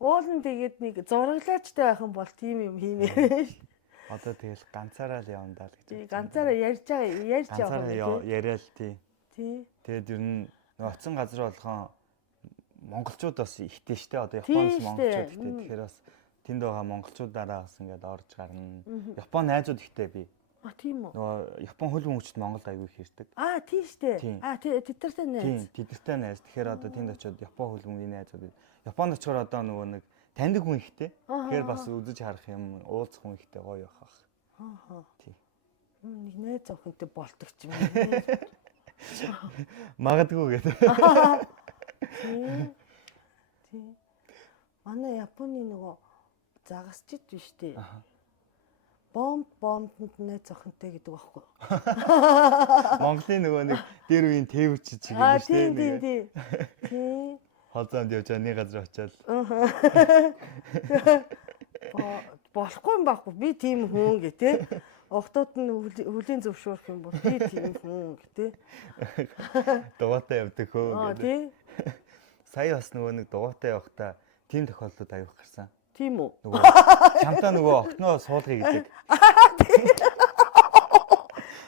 Уул нь тэгээд нэг зураглаачтай байх юм бол тийм юм хиймээр шүү. Одоо тэгэл ганцаараа л явна даа л гэж. Тий, ганцаараа ярьж явах юм. Яриад тий. Тий. Тэгээд ер нь оцсон газар болгон монголчууд бас ихтэй штэ. Одоо Японоос монголчууд ихтэй. Тэгэхээр бас тэнд байгаа монголчуудаараа бас ингээд орж гарна. Японы найзууд ихтэй би. А тийм үү. Нөгөө Япон хөл бөмбөгчд Монголд аягүй их ирдэг. Тийм штэ. Тийм. Тэдэртэй найз. Тийм, тэдэртэй найз. Тэгэхээр одоо тэнд очиод Япон хөл бөмбөгийн найзууд. Японд очихоор одоо нөгөө нэг таньдаг хүн ихтэй. Тэгэхээр бас үзэж харах юм, уулзах хүн ихтэй гоё байх ах. Тийм. Нэг найз охинтой болдог ч юм. Магадгүй гэдэг. Тийм. Манай Японы нөгөө загасчд биш үү? Бомбонд найз охинтой гэдэг байхгүй. Монголын нөгөө нэг дээр үеийн тээвэрч чиг юм шүү дээ. Тийм. Холзоонд явж байгаа нэг газар очиад. Болохгүй юм байхгүй. Би тийм хүн гэ тэ. Октод нь хүлийн зөвшөөрөх юм бол би тийм хүн гэ тэ. Дугуйтай явдаг хөө гэдэг. Тийм. Сая бас нөгөө нэг дугуйтай явахдаа тийм тохиолдлууд аяг гарсан. Тийм үү? Нөгөө чамтаа нөгөө огтноо суулгая гэдэг.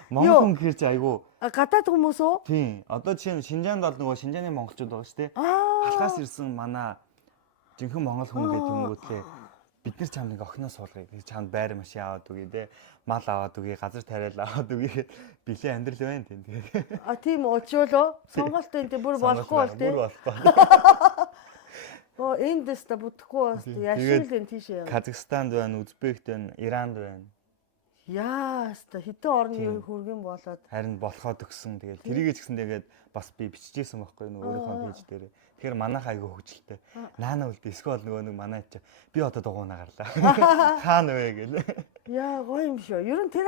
Монгол хүн хэрч айгу. Гадаад хүмүүс үү? Тийм. Одоо жишээ нь Шинжаанд бол нөгөө Шинжааны монголчууд байгаа шүү дээ. Халахаас ирсэн манай жинхэнэ монгол хүн гэдэг хүмүүдлээ бид нар чамд ингээ огтноо суулгая. Чамд байр машин аваад үгүй дээ. Мал аваад үгүй, газар тариал аваад үгүй. Билээ амьдрал байна тийм. Тэгээд. Тийм очиолоо. Сонголтоо энэ бүр болохгүй бол тийм. Бүр болохгүй. Энд дэста бүтэхгүй бас яшилэн тийшээ. Казахстанд байна, Узбект байна, Иранд байна. Яаста хитэн орны хүргэн болоод Харин болохоо төгсөн. Тэгэл тэрийгээ ч гэсэн тэгээд бас би биччихсэн байхгүй нөгөө өөрийнхөө пэйж дээр. Тэгэхээр манайх айгүй хөвгчлээ. Наана үлд эсвэл нөгөө нэг манай чи би одоо дугуйна гарлаа. Хаана вэ гэл. Яа гоё юм шүү. Ер нь тэр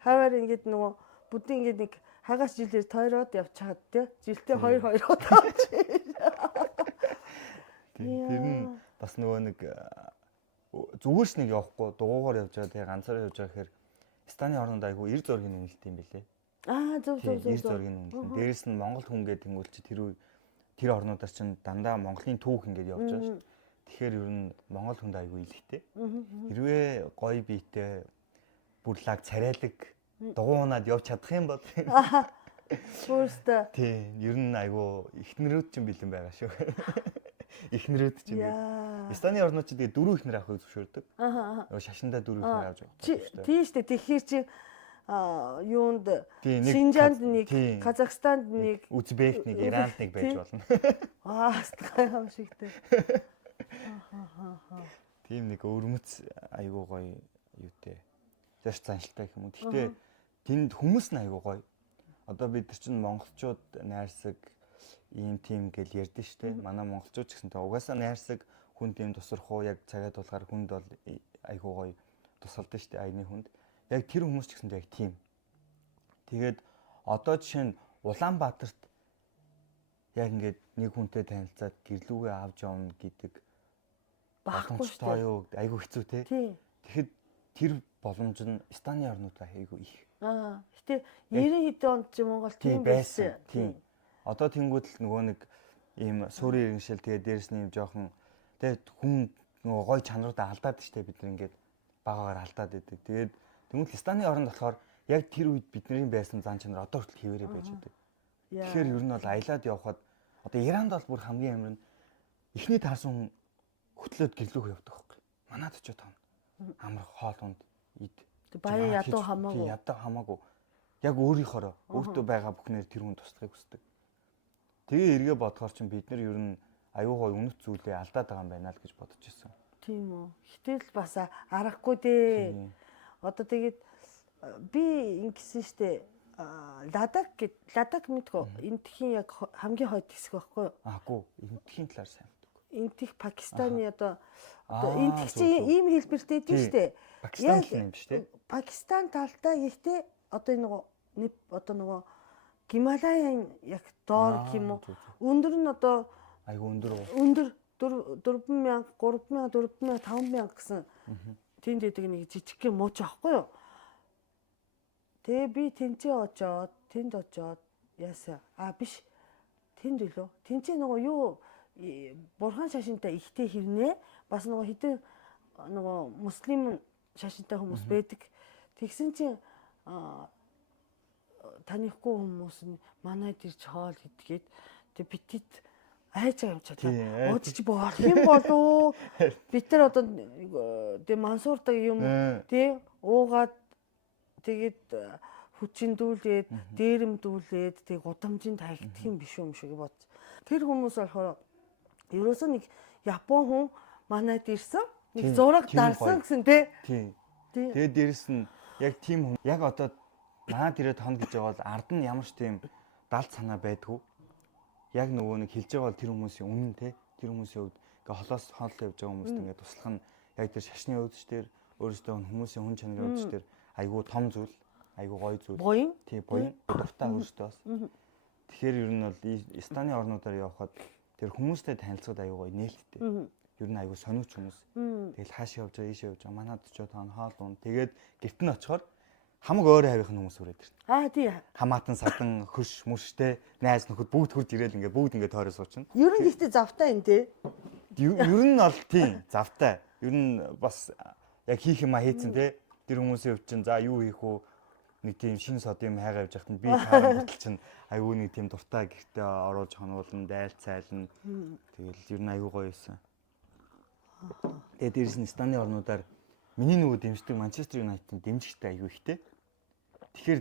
хаваар ингээд нөгөө бүдэн ингээд нэг хагас жилээр тойроод явчихад тий. Жилдээ 2 удаа авч. Тэр нь бас нөгөө нэг зүгээр ч нэг явахгүй дугуугаар явж байгаа тэгээ ганцаараа явж байгаа гэхээр Станы орнд айгүй эр зургийн үнэлт юм бэлээ. Зөв. Эр зургийн үнэлт. Дээрээс нь Монгол хүн гэдэг тэнгуул чи тэр орнуудаар чинь дандаа Монголын түүх ингээд явж байгаа шүү. Тэгэхээр ер нь Монгол хүнд айгүй илэгтэй. Хэрвээ гоё биетэй бүрлаг царайлаг дугуунаад явж чадах юм бол Өөртөө. Тийм, ер нь айгүй ихнэрүүд ч юм бэлэн байгаа шүү. Ихнэрүүд ч юм. Станы орнууд ч тэгээ дөрөв ихнэр авахыг зөвшөөрдөг. Шашиндаа дөрөв ихнэр авч байгаа. Тийм шүү дээ. Тэгэхээр чи юунд Шинжаанд нэг, Казахстанд нэг, Узбект нэг, Иранд нэг байж болно. Гайхам шигтэй. Тийм нэг өрмөц айгүй гоё юутэй. Заш заншилтай гэх юм уу. Гэхдээ тэнд хүмүүс нь айгүй гоё. Одоо бид нар чинь монголчууд найрсаг ийм тийм гэл ярьдэн штэ. Манай монголчууд ч гэсэн тэ угаасаа найрсаг хүн тийм тусрах уу яг цагаад болохоор хүнд бол айгүй гоё тусалдсан штэ аяны хүнд. Яг тэр хүмүүс ч гэсэн яг тийм. Тэгээд одоо жишээ нь Улаанбаатарт яг ингээд нэг хүнтэй танилцаад гэрлүүгээ авч явна гэдэг багхгүй юу айгүй хэцүү те. Тэгэхэд тэр боломж нь Станы орнууд айгүй их. Гэтэ 90 хэдэн онд ч Монгол тийм байсан. Тийм. Одоо тэнгууд л нөгөө нэг ийм суурийн иргэншил тэгээд дээрэс нь юм жоохон тэгээд хүн нөгөө гой чанаруудаа алдаад штэ бид нар ингээд багаагаар алдаад идэг. Тэгээд тэнгууд Станы оронд болохоор яг тэр үед бидний байсан зан чанар одоо хүртэл хэвээрээ байж байдаг. Тэгэхээр ер нь бол аялаад явхад одоо Иранд бол бүр хамгийн амар нь эхний таарсан хөтлөөд гэрлүүх явдаг байхгүй. Манайд ч тоон амар хоолунд ид. Баян ядуу хамаагүй. Ядуу хамаагүй. Яг өөрийнхоороо өөртөө байгаа бүхнээр тэр хүн туслахыг хүсдэг. Тэгээ эргээ бодохоор чинь бид нар ер нь аюу гой үнэт зүйлээ алдаад байгаа юм байна л гэж бодож ирсэн. Тийм үү. Гэтэл бас аргагүй дээ. Одоо тэгээд би ингэсэн штэ Ладак мэдгүй энтхийн яг хамгийн хойд хэсэг байхгүй юу? Аагүй энтхийн талаар сайн мэдгүй. Энтх Пакистаны одоо энтх чинь ийм хэлбэртэй дээ штэ. Пакистан юм биш үү? Пакистан талтай гэхдээ одоо нөгөө Гималаян яг доор гэх юм уу? Өндөр нь одоо айгүй өндөр 4000, 3000, 4000, 5000 гэсэн тэнд дэдэг нэг жижигхэн мууч аахгүй юу? Тэгээ би тэнд очоод яасан. Биш. Тэнд үлээ. Тэнцээ нөгөө юу бурхан шашинтай ихтэй хэрнээ бас нөгөө хитэн нөгөө муслим шашинтай хүмүүс байдаг. Тэгсэн чинь танихгүй хүмүүс нь манайд ирж хоол идгээд тэг битэд айж байгаа юм чаа. Өөд чи болох юм болов. Бид нар одоо тэг мансуурдаг юм тий уугаад тэгээд хүчиндүүлээд дээрэмдүүлээд тэг гудамжинд хаягдах юм биш юм шиг бодож. Тэр хүмүүс болохоор ерөөсөө нэг Япон хүн манайд ирсэн нэг зураг дарсан гэсэн тий. Тэгээд дээрэс нь яг тийм хүн яг одоо манайд ирээд хоног гэж байгаа бол ард нь ямар ч тийм далд санаа байдгүй. Яг нөгөө нэг хэлж байгаа бол тэр хүмүүсийн үнэн тий. Тэр хүмүүсийн хувьд ингээ холоос хооллоо явж байгаа хүмүүст ингээ туслах нь яг тэр шашны өвдөж тэр өөрөөсөө хүмүүсийн хүн чанарын өвдөж тэр айгүй том зүйл, айгүй гоё зүйл. Буян. Тий, буян. Дуртай өөрөөсөө бас. Тэгэхээр ер нь бол Станы орнуудаар явхад тэр хүмүүстэй танилцахад айгүй гоё нээлттэй. Ер нь айгүй сониуч хүмүүс. Тэгэл хаашаа явж байгаа, ийшээ явж байгаа. Манайд ч тоон хоол уун. Тэгээд гэрт нь очихоор хамаг өөр хавийнхын хүмүүс үрээд ирнэ. Тий. Хамаатан садан хөш мүштэй найз нөхөд бүгд хурж ирээл ингээд бүгд ингээд тойроо суучна. Ер нь ихтэй завтай юм тий. Ер нь бол тийм завтай. Ер нь бас яг хийх юм а хийцэн тий. Тэр хүмүүсийн хувьд чинь за юу хийх үү? Нэг тийм шин сод юм хайгаа явж байхад би таарах батал чинь аюу нэг тийм дуртай гэртээ оруулж хонуулна, дайлцайлна. Тэгэл ер нь аюу гоё байсан. Тэгээд дээрс нь Станы орнуудаар миний нөгөө дэмждэг Манчестер Юнайтед дэмжигчтэй аюу ихтэй. Тэгэхээр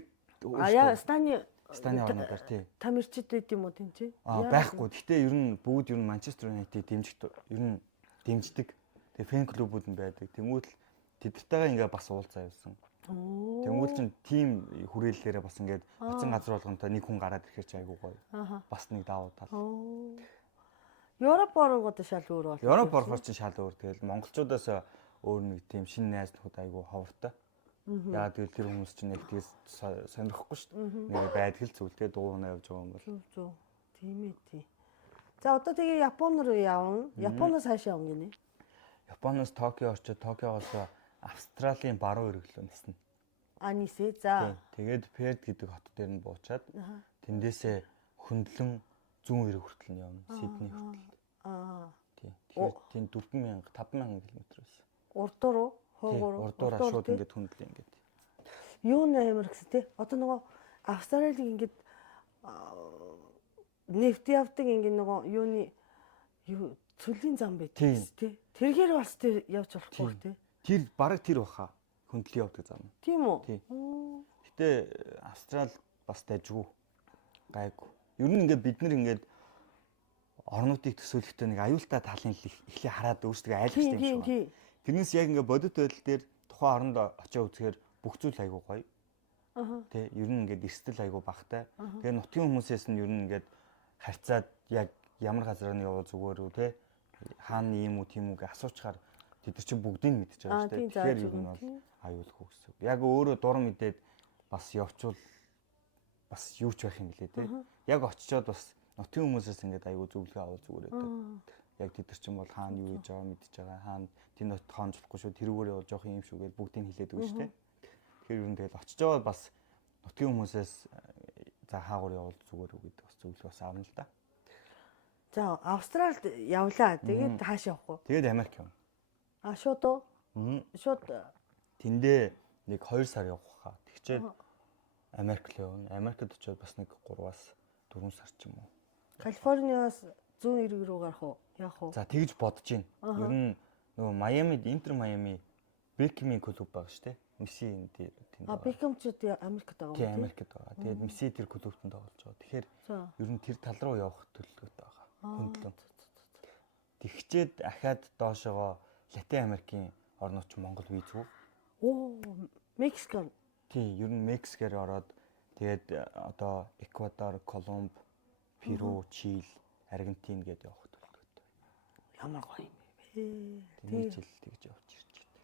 Станы орнуудаар тий. Тамирчид байд юм уу тийм чи? Байхгүй. Гэхдээ ер нь бүгд ер нь Манчестер Юнайтед ер нь дэмждэг. Тэгээ фэн клубүүд нь байдаг. Тэнгүүт л тэдэртэйгээ ингээ бас уулзаа явсан. Тэнгүүл чинь тим хүрээллээрээ бас ингээд оцсон газар болгонтой нэг хүн гараад ирэхээр чи айгуу гоё. Бас нэг давуу тал. Европ орнууд шал өөр бол. Европ орноор чинь шал өөр. Тэгэл монголчуудаас өөр нэг тийм шинэ найз нөхөд айгуу ховортой. Яа тэгэл тэр хүмүүс чинь яг тийс сонирхгүй шүү дээ. Нэг байдаг л зүйлтэй дуугана явж байгаа юм бол. Зөв. Тийм ээ тий. За одоо тэгээ Япон руу явна. Японоос хаашаа явна гинэ? Японоос Токио орчод Токиогоос Австралийн баруун эргэлөө ниснэ. Нисээ за. Тэгээд Перт гэдэг хот дээр нь буучаад тэндээсээ хөндлөн зүүн эрэг хүртэл нь явна. Сидней хүртэл. Тийм. Тэгэхээр тийм 4000 5000 км байсан. Урдуур уу? Хоогоор уу? Урдуураа шууд ингээд хөндлөө ингээд. Юу нээр гэсэн тий. Одоо нөгөө Австралиг ингээд нефт явдаг ингээд нөгөө юуны цөлийн зам байдаг тий. Тэргээр бас тий явж болохгүй тий. Тэр бараг тэр баха хөндлөн явдаг зам. Тийм үү? Гэтэ Австрал бас дайжгүй. Гайгүй. Ер нь ингээд бид нар ингээд орнуудыг төсөөлөхдөө нэг аюултай талын эхлээ хараад өөрсдөө айлгч юм шиг байна. Тэрнээс яг ингээд бодит байдал дээр тухайн оронд очиж үзэхээр бүх зүйл айгүй гоё. Тэ ер нь ингээд эрсдэл айгүй багтай. Тэгээ нутгийн хүмүүсээс нь ер нь ингээд харьцаад яг ямар газар нь яваа зүгээр үү те хаана юм уу тийм үгээ асуучаар тэд нар чинь бүгдийг мэдчихэж байгаа шүү дээ. Тэгэхээр ер нь бол аюулгүй гэсэн. Яг өөрөө дур мэдээд бас явчвал бас юу ч байх юм гэлээ те. Яг очичоод бас нутгийн хүмүүсээс ингээд аюул зөвлөгөө авах зүгээр байдаг. Яг тэд нар чинь бол хаана юу хийж байгаа мэдчихэж байгаа. Хаана тэнд тоонжлохгүй шүү тэрүүгээр явж явах юм шүү гэж бүгдийг хэлээд өгнө шүү дээ. Тэгэхээр ер нь тэгэл очиж байгаа бас нутгийн хүмүүсээс за хаагур явал зүгээр үү гэдэг бас зөвлөгөө бас авна л да. За Австралид явлаа. Тэгээд хаашаа явах вэ? Тэгээд Америк явна. Шууд уу? Шууд тэндээ нэг 2 сар явах хаа. Тэгчээд Америк л явна. Америкт очиод бас нэг 3-аас 4 сар ч юм уу. Калифорниас зүүн эрэг рүү гарах уу? Явах уу? За тэгж бодож байна. Ер нь нөгөө Майамид Интер Майами Бекхэмийн клуб байгаа шүү дээ. Месси тэнд. Бекхэм ч Америкт байгаа. Тийм Америкт байгаа. Тэгээд Месси тэр клубт тоглож байгаа. Тэгэхээр ер нь тэр тал руу явах төлөвлөгөөтэй байгаа. Хөндлөн. Тэгчээд ахаад доошогоо Латин Америкийн орнууд ч Монгол виз үү? Мексик. Тийм, ер нь Мексикээр ороод тэгээд одоо Эквадор, Колумб, Перу, Чили, Аргентин гэдээ явах төлөвлөгөөтэй. Ямар гоё юм бэ? Тэгээд жил тэгж явж ирж байна.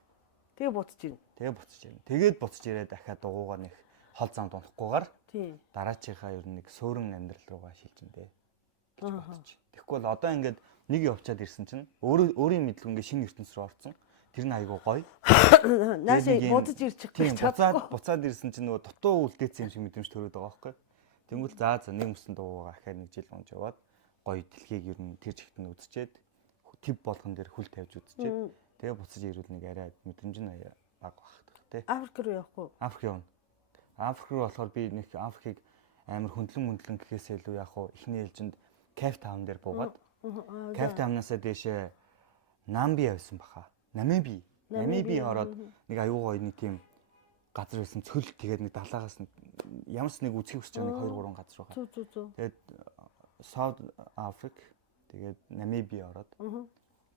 Тэгээ буцаж ирнэ. Тэгээд буцаж ирээд дахиад дугуугаар нэг хол замд унахгүйгээр тийм. Дараачийнхаа ер нь нэг суурин амьдрал руугаа шилжэндээ. Тэгэхгүй бол одоо ингээд нэг явчаад ирсэн чинь өөрийн мэдлэгнээ шинэ ертөнц рүү орсон. Тэр нь айгүй гоё. Наашаа буцаж ирчих гэж буцаад ирсэн чинь нөгөө дутуу үлдээсэн юм шиг мэдрэмж төрөөд байгаа байхгүй. Тэнгүүл за нэг мөсөн дуугаа ахаа нэг жил унж яваад гоё дэлхийг ер нь тэр чигт нь үзчихэд төв болгон дээр хүл тавьж үзчихэд тэгээ буцаж ирвэл нэг арай мэдрэмж нь баг багт тий. Африк руу явахгүй. Африк явна. Африк руу болохоор би нэг Африкийг амар хөндлөн гэхээсээ илүү яг хуу эхний ээлжинд Кейптаун дээр буугаад Кейптаунаас дээшээ Намби явсан баха. Намиби ороод нэг аюу гоё нэг тийм газар байсан цөл тэгээд нэг далаагаас ямарч нэг үзхийг хүсэж байгаа нэг 2 3 газар байгаа. Зүг. Тэгээд South Africa тэгээд Намиби ороод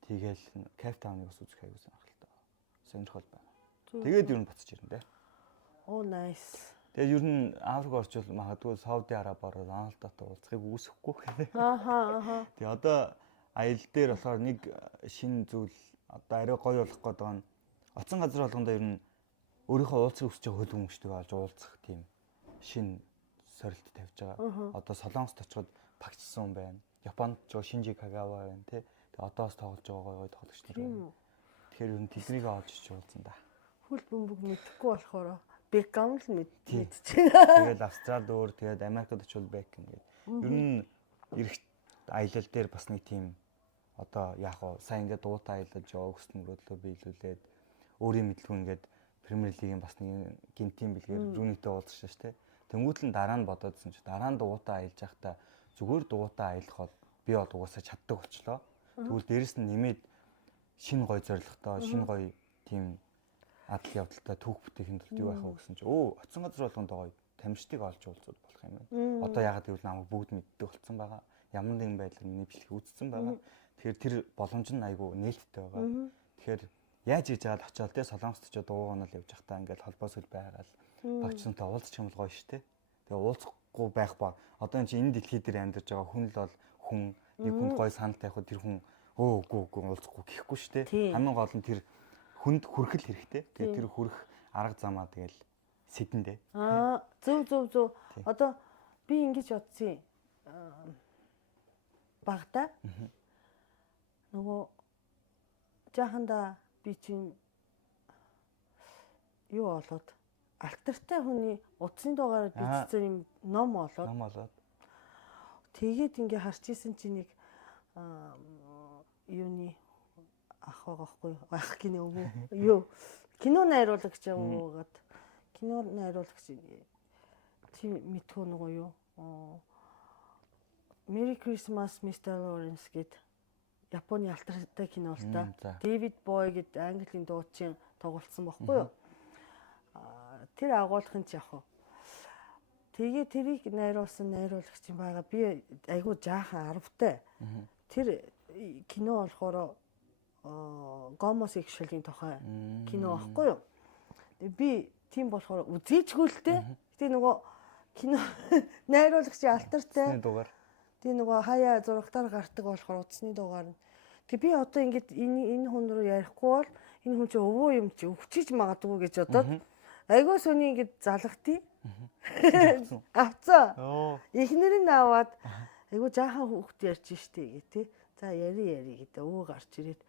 тэгээл Cape Town-ыг бас үзэх аягүй сонирхолтой. Сонирхол байна. Тэгээд юу н буцаж ирнэ дээ. Оо nice. Тэгээд ер нь Африк орчвол магадгүй Сауди Араб ороод Роналдотой уулзахыг үүсэхгүй гэхээ. Ааха. Тэгээ одоо аялал дээр болохоор нэг шинэ зүйл одоо арай гоё болох гээд байгаа нь оцсон газар болгондоо ер нь өөрийнхөө уулзахыг хүсэж байгаа хөл хүмүүстээ олж уулзах тийм шинэ сорилт тавьж байгаа. Одоо Солонгост очиход багчсан хүн байна. Японд ч Шинжи Кагава байна тий. Тэгээ одоос тоглож байгаа гоё тоглогч нар байна. Тэгэхээр ер нь тэднийг олж ич уулзсан да. Хөл бөмбөг мэдэхгүй болохоор Бекам л мэдчихэ. Тэгээд Австралид өөр тэгээд Америкт очивол Бекхэм гэдэг. Ер нь эрэх аялал дээр бас нэг тийм одоо яг уу сайн ингээд дуутай аялаж яваа хүссэн мөрөөдлөө биелүүлээд өөрийн мэдлгүй ингээд Премьер лигийн бас нэг гинтийн бэлгээр Рүүнитэй уулзсан шүү дээ. Тэнгүүтэл нь дараа нь бодоодсэн чи дараа нь дуутай аялж байхдаа зүгээр дуутай аялах бол би бол угаасаа чаддаг болчлоо. Тэгвэл дээрэс нь нэмээд шинэ гой зоригтой, шинэ гой тийм адал явдалтай түүх бүтээхийн тулд юу байх вэ гэсэн чи оцсон газар болгонд гоё тамирчдыг олж уулзах болох юм байна. Одоо ягаад гэвэл намайг бүгд мэддэг болсон байгаа. Ямар нэгэн байдлаар миний бичлэг үзсэн байгаа. Тэгэхээр тэр боломж нь айгүй нээлттэй байгаа. Тэгэхээр яаж хийж аваад очиод те Солонгост ч дуугаанал явж байхдаа ингээд холбоо сүл байгаад багчсантай уулзах юм бол гоё шүү дээ. Тэгээ уулзахгүй байх ба. Одоо энэ чинь энэ дэлхий дээр амьдарч байгаа хүн л бол хүн нэг хүнд гоё санал тавихад тэр хүн үгүй уулзахгүй гэхгүй шүү дээ. Хамгийн гол нь тэр хүнд хүрхэл хэрэгтэй. Тэгээ тэр хүрх арга замаа тэгэл сэтэндээ. Зөв. Одоо би ингэж бодсон. Багтаа. Нөгөө жаханда би чинь юу болоод альтертай хүний утасны дугаараар бичсэн юм ном болоод. Тэгээд ингээ харж исэн чинь нэг юуны ах байгаахгүй ах гинэ өвөө юу кино найруулагч яваад кино найруулагч тийм мэдхүү нөгөө юу Merry Christmas Mr. Lawrence гэд Японы алтартай кино л та. Дэвид Бой гэд Английн дуучин тоглолцсон байхгүй юу? Тэр агуулгын ч яг. Тэгээ тэрийг найруулсан найруулагч юм байгаа. Би айгүй жаахан 10-тай. Тэр кино болохоор гомосексуалын тухай кино байхгүй юу? Би тийм болохоор үзээчгүй л дээ. Гэтэ нөгөө кино найруулагчийн алтартай. Тэгээ нөгөө хаяа зурагтаар гардаг болохоор утасны дугаар нь. Тэгээ би одоо ингээд энэ хүн руу ярихгүй бол энэ хүн чинь өвөө юм чи өвчиж магадгүй гэж бодоод айгүй сони ингээд залгатий. Авцаа. Эхнэр нь аваад айгүй жаахан хүүхд ярьж штэ гээ тий. За яри гэдэг өвөө гарч ирээд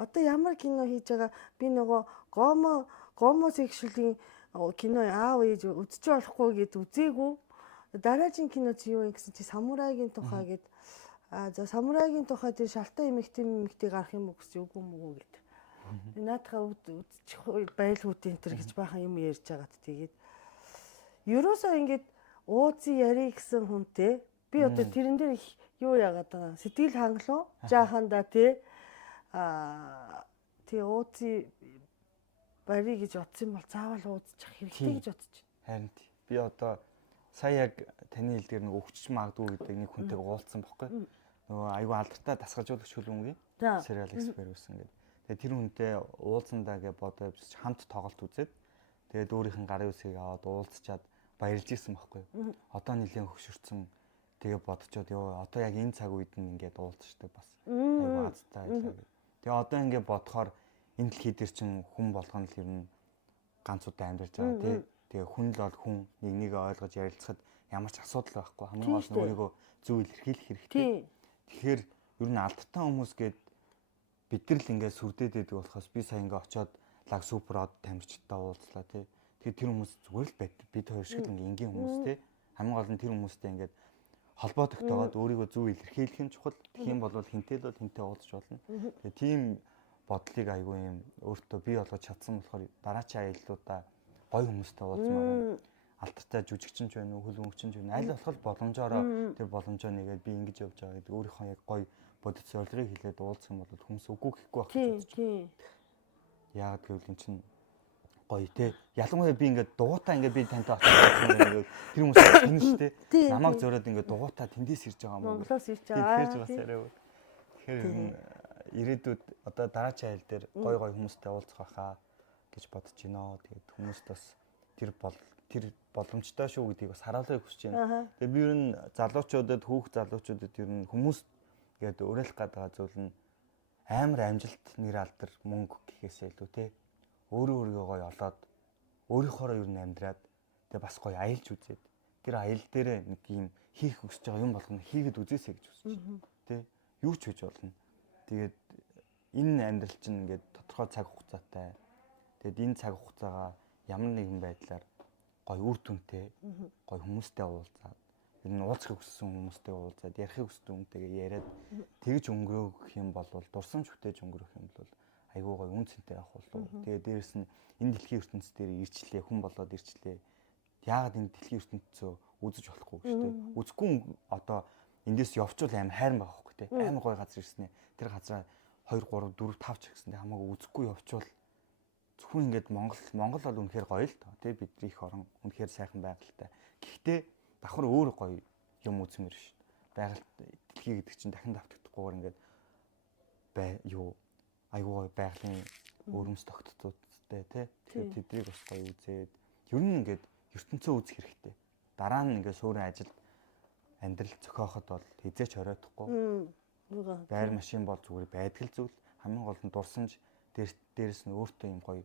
одоо ямар кино хийж байгаа би нөгөө гомосексуалийн кино аав ээж үзэж болохгүй гэд үзээгүй. Дараагийн кино чи юу юм гэсэн чи самурайгийн тухай гэд за самурайгийн тухай тэр шалтай эмэгтэй гарах юм уу гэсэн үгүй мөгөө гэд. Наадхаа үзчих байлгуудын энэ гэж бахан юм ярьж байгаад тэгээд ерөөсөө ингээд уузи яри гэсэн хүнтэй би одоо тэрэн дээр юу яагаад байгаа сэтгэл хангалуун жааханда тий тий уузи бари гэж бодсон бол заавал уудчих хэрэгтэй гэж бодож байна. Харин би одоо сая яг таны хэлдгээр нэг өвчч магадгүй гэдэг нэг хүнтэйг уулзсан байхгүй. Нөгөө айгүй алдартай дасгалжуулагч хөлбөмбөгийн serial expert байсан гэдэг. Тэгээ тэр хүнтэй уулзандаа гэж бодоод хамт тоглолт үзээд тэгээд өөрийнх нь гарын үсгийг аваад уулзчаад баярлж исэн байхгүй. Одоо нэлийн хөвшөрцөн тэгээ бодцоод ёо одоо яг энэ цаг үед нь ингээд уулзчдаг бас айгүй азтай байлаа гэдэг. Тэгээ одоо ингээд бодохоор энэ дэлхий дээр чинь хүн болгоно л ер нь ганц удаа амьдарч байгаа тий. Тэгээ хүн л бол хүн нэг ойлгож ярилцахад ямар ч асуудал байхгүй. Хамгийн гол нь өөрийгөө зөв илэрхийлэх хэрэгтэй. Тэгэхээр ер нь алдартай хүмүүс гээд бид нар л ингээд сүрдээд байдаг болохоос би сая ингээд очиод лаг супер од тамирчтай уулзлаа тий. Тэгэхээр тэр хүмүүс зүгээр л бид хоёр шиг л ингээд энгийн хүмүүс тий. Хамгийн гол нь тэр хүмүүстэй ингээд холбоо тогтоогоод өөрийгөө зөв илэрхийлэх нь чухал. Тэгэх юм бол хинтэй л хинтэй уулзч болно. Тэгээ тийм бодлыг айгүй юм өөртөө бий болгож чадсан болохоор дараачийн аяллуудаа гоё хүмүүстэй уулзмаар алдартай жүжигчин ч байна уу хөл өмгчин ч байна аль болох боломжоор тэр боломжоо нэгээд би ингэж явж байгаа гэдэг өөрийнхөө яг гоё бодит зорилгыг хэлээд уулзах юм бол хүмүүс үгүй гэхгүй байх гэж бодож байна. Яг гэвэл эн чинь гоё те. Ялангуяа би ингээд дугуйтаа ингээд би тантай очсон ингээд тэр хүмүүс тань шүү дээ. Намайг зөрөөд ингээд дугуйтаа тэндээс ирж байгаа юм уу? Монголоос ирж Тэгэхээр байгаа. бас яриа. Тэгэхээр ирээдүйд одоо дараачийн айл дээр гоё гоё хүмүүстэй уулзах байхаа гэж бодож байна. Тэгээд хүмүүст бас тэр боломжтой шүү гэдгийг бас хараалахыг хүсэж байна. Тэгээд би ер нь залуучуудад хүүхд залуучуудад ер нь хүмүүс ингээд уриалах гэдэг зүйл нь амар амжилт нэр алдар мөнгө гэхээсээ илүү те өөрийгөө гоё олоод өөрийнхоороо ер нь амьдраад тэгээ бас гоё аялж үзээд тэр аял дээр нэг юм хийх хүсэж байгаа юм болгоно хийгээд үзээсэй гэж хүсэж байна. Тэ юу ч хийж болно. Тэгээд энэ амьдрал чинь ингээд тодорхой цаг хугацаатай. Тэгээд энэ цаг хугацаагаа ямар нэгэн байдлаар гоё үр дүнтэй гоё хүмүүстэй уулзаад энэ уулзахыг хүссэн хүмүүстэй уулзаад ярихыг хүссэн хүнтэйгээ яриад тэгж өнгөрөөх юм бол дурсамж бүтээж өнгөрөх юм бол айгуу гоё үн цэнтэй явах болов. Тэгээд дээрэс нь энэ дэлхийн ертөнцийн дээр ирчлээ хүн болоод ирчлээ. Яагаад энэ дэлхийн ертөнцөө үзэж болохгүй гэж тэ. Үзэхгүй одоо эндээс явчвал амар хайран байх байхгүй тэ. Амар гоё газар ирсэн ээ. Тэр газараа 2 3 4 5 ч гэсэн хамаагүй үзэхгүй явчвал зөвхөн ингээд Монгол бол үнэхээр гоё л тоо тий бидний их орон үнэхээр сайхан байгальтай. Гэхдээ давхар өөр гоё юм үзмээр шүү. Байгаль дэлхий гэдэг чинь дахин давтагдахгүйгээр ингээд айгуу гоё байгалийн өрөмс тогтцоодтэй тий. Тэгэхээр тэднийг бас гоё үзээд ер нь ингээд ертөнцөө үзэх хэрэгтэй. Дараа нь ингээд суурин ажилд амьдрал зохиоход бол хизээч оройтхгүй. Байр машин бол зүгээр байдаг л зүйл. Хамгийн гол нь дурсамж дээрээс нь өөртөө юм гоё